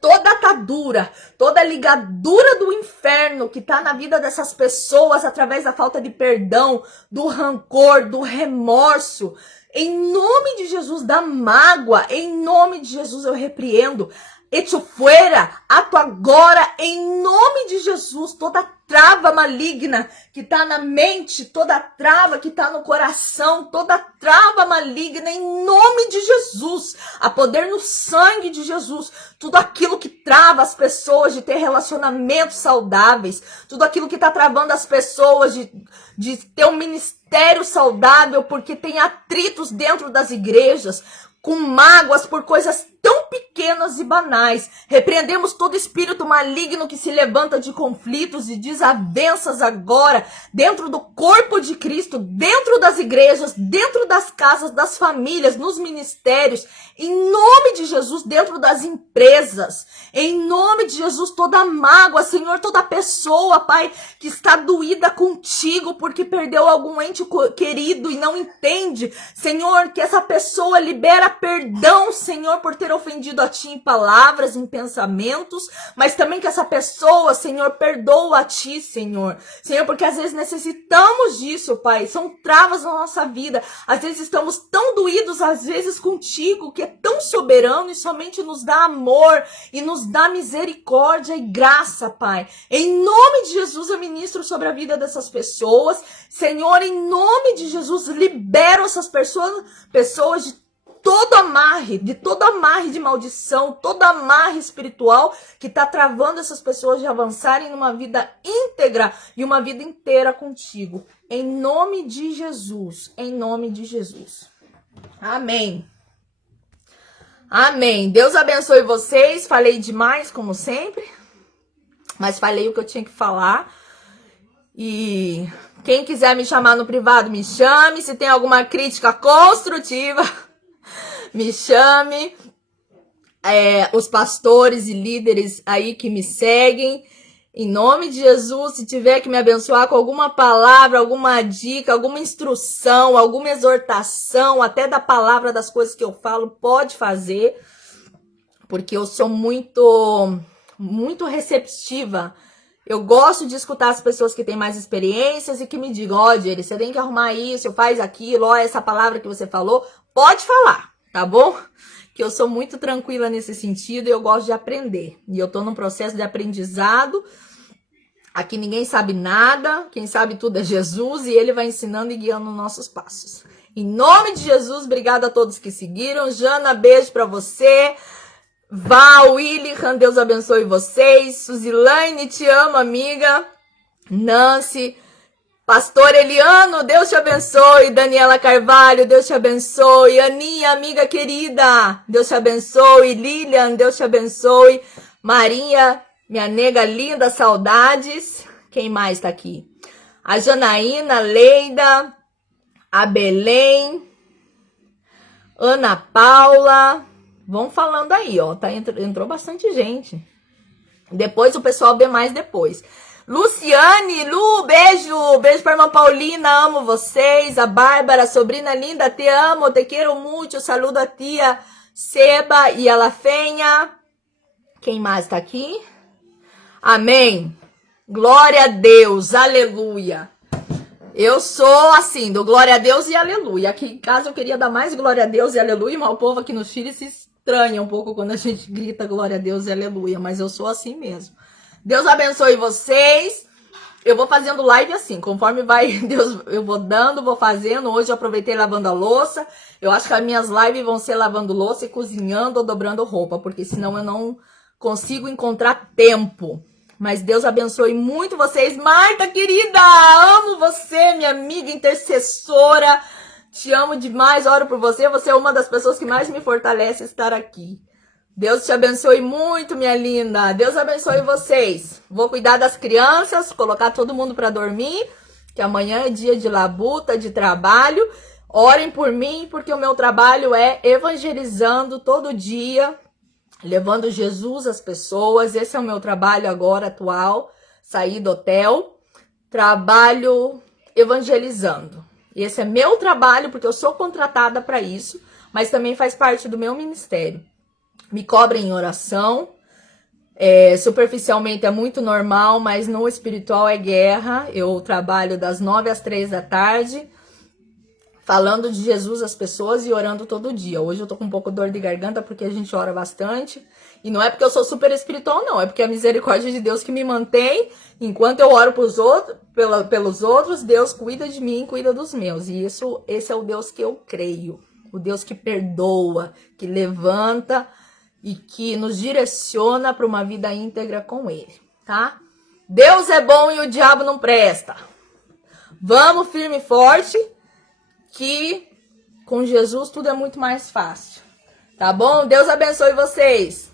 Toda atadura, toda ligadura do inferno que tá na vida dessas pessoas através da falta de perdão, do rancor, do remorso, em nome de Jesus, da mágoa, em nome de Jesus eu repreendo. Echo fuera, ato agora, em nome de Jesus, toda trava maligna que tá na mente, toda trava que tá no coração, toda trava maligna, em nome de Jesus, a poder no sangue de Jesus, tudo aquilo que trava as pessoas de ter relacionamentos saudáveis, tudo aquilo que tá travando as pessoas de ter um ministério saudável, porque tem atritos dentro das igrejas, com mágoas por coisas tão pequenas e banais. Repreendemos todo espírito maligno que se levanta de conflitos e desavenças agora, dentro do corpo de Cristo, dentro das igrejas, dentro das casas, das famílias, nos ministérios, em nome de Jesus, dentro das empresas, em nome de Jesus, toda mágoa, Senhor, toda pessoa, Pai, que está doída contigo porque perdeu algum ente querido e não entende, Senhor, que essa pessoa libera perdão, Senhor, por ter ofendido a Ti em palavras, em pensamentos, mas também que essa pessoa, Senhor, perdoa a Ti, Senhor. Senhor, porque às vezes necessitamos disso, Pai, são travas na nossa vida, às vezes estamos tão doídos, às vezes contigo, que é tão soberano e somente nos dá amor e nos dá misericórdia e graça, Pai. Em nome de Jesus eu ministro sobre a vida dessas pessoas, Senhor, em nome de Jesus, libero essas pessoas de todo amarre de maldição, todo amarre espiritual que está travando essas pessoas de avançarem numa vida íntegra e uma vida inteira contigo. Em nome de Jesus, em nome de Jesus. Amém. Amém. Deus abençoe vocês. Falei demais, como sempre, mas falei o que eu tinha que falar. E quem quiser me chamar no privado, me chame. Se tem alguma crítica construtiva, me chame. Os pastores e líderes aí que me seguem, em nome de Jesus, se tiver que me abençoar com alguma palavra, alguma dica, alguma instrução, alguma exortação, até da palavra, das coisas que eu falo, pode fazer, porque eu sou muito receptiva. Eu gosto de escutar as pessoas que têm mais experiências e que me digam, ó, Jeri, você tem que arrumar isso, faz aquilo, ó, essa palavra que você falou, pode falar, tá bom? Que eu sou muito tranquila nesse sentido e eu gosto de aprender. E eu tô num processo de aprendizado. Aqui ninguém sabe nada, quem sabe tudo é Jesus e Ele vai ensinando e guiando nossos passos. Em nome de Jesus, obrigada a todos que seguiram. Jana, beijo pra você. Val, William, Deus abençoe vocês. Suzilane, te amo, amiga. Nancy, Pastor Eliano, Deus te abençoe. Daniela Carvalho, Deus te abençoe. Aninha, amiga querida, Deus te abençoe. Lilian, Deus te abençoe. Marinha, minha nega linda, saudades. Quem mais tá aqui? A Janaína, Leida, a Belém, Ana Paula. Vão falando aí, ó. Entrou bastante gente. Depois o pessoal vê mais depois. Luciane, Lu, beijo. Beijo pra irmã Paulina, amo vocês. A Bárbara, sobrinha linda, te amo, te quero muito. Saludo a tia Seba e a La Fenha. Quem mais tá aqui? Amém. Glória a Deus, aleluia. Eu sou assim, do glória a Deus e aleluia. Aqui em casa eu queria dar mais glória a Deus e aleluia, mas o povo aqui no Chile se estranha um pouco quando a gente grita glória a Deus e aleluia, mas eu sou assim mesmo. Deus abençoe vocês. Eu vou fazendo live assim, conforme vai Deus, eu vou dando, vou fazendo. Hoje eu aproveitei lavando a louça. Eu acho que as minhas lives vão ser lavando louça e cozinhando ou dobrando roupa, porque senão eu não consigo encontrar tempo. Mas Deus abençoe muito vocês. Marta, querida, amo você, minha amiga intercessora. Te amo demais, oro por você. Você é uma das pessoas que mais me fortalece estar aqui. Deus te abençoe muito, minha linda. Deus abençoe vocês. Vou cuidar das crianças, colocar todo mundo para dormir, que amanhã é dia de labuta, de trabalho. Orem por mim, porque o meu trabalho é evangelizando todo dia, levando Jesus às pessoas. Esse é o meu trabalho agora atual. Saí do hotel, trabalho evangelizando. Esse é meu trabalho, porque eu sou contratada para isso, mas também faz parte do meu ministério. Me cobrem em oração. Superficialmente é muito normal, mas no espiritual é guerra. Eu trabalho das 9 às 3 da tarde, falando de Jesus às pessoas e orando todo dia. Hoje eu tô com um pouco de dor de garganta porque a gente ora bastante. E não é porque eu sou super espiritual, não. É porque a misericórdia de Deus que me mantém. Enquanto eu oro pelos outros, Deus cuida de mim, cuida dos meus. E esse é o Deus que eu creio. O Deus que perdoa, que levanta e que nos direciona para uma vida íntegra com Ele, tá? Deus é bom e o diabo não presta. Vamos firme e forte, que com Jesus tudo é muito mais fácil, tá bom? Deus abençoe vocês.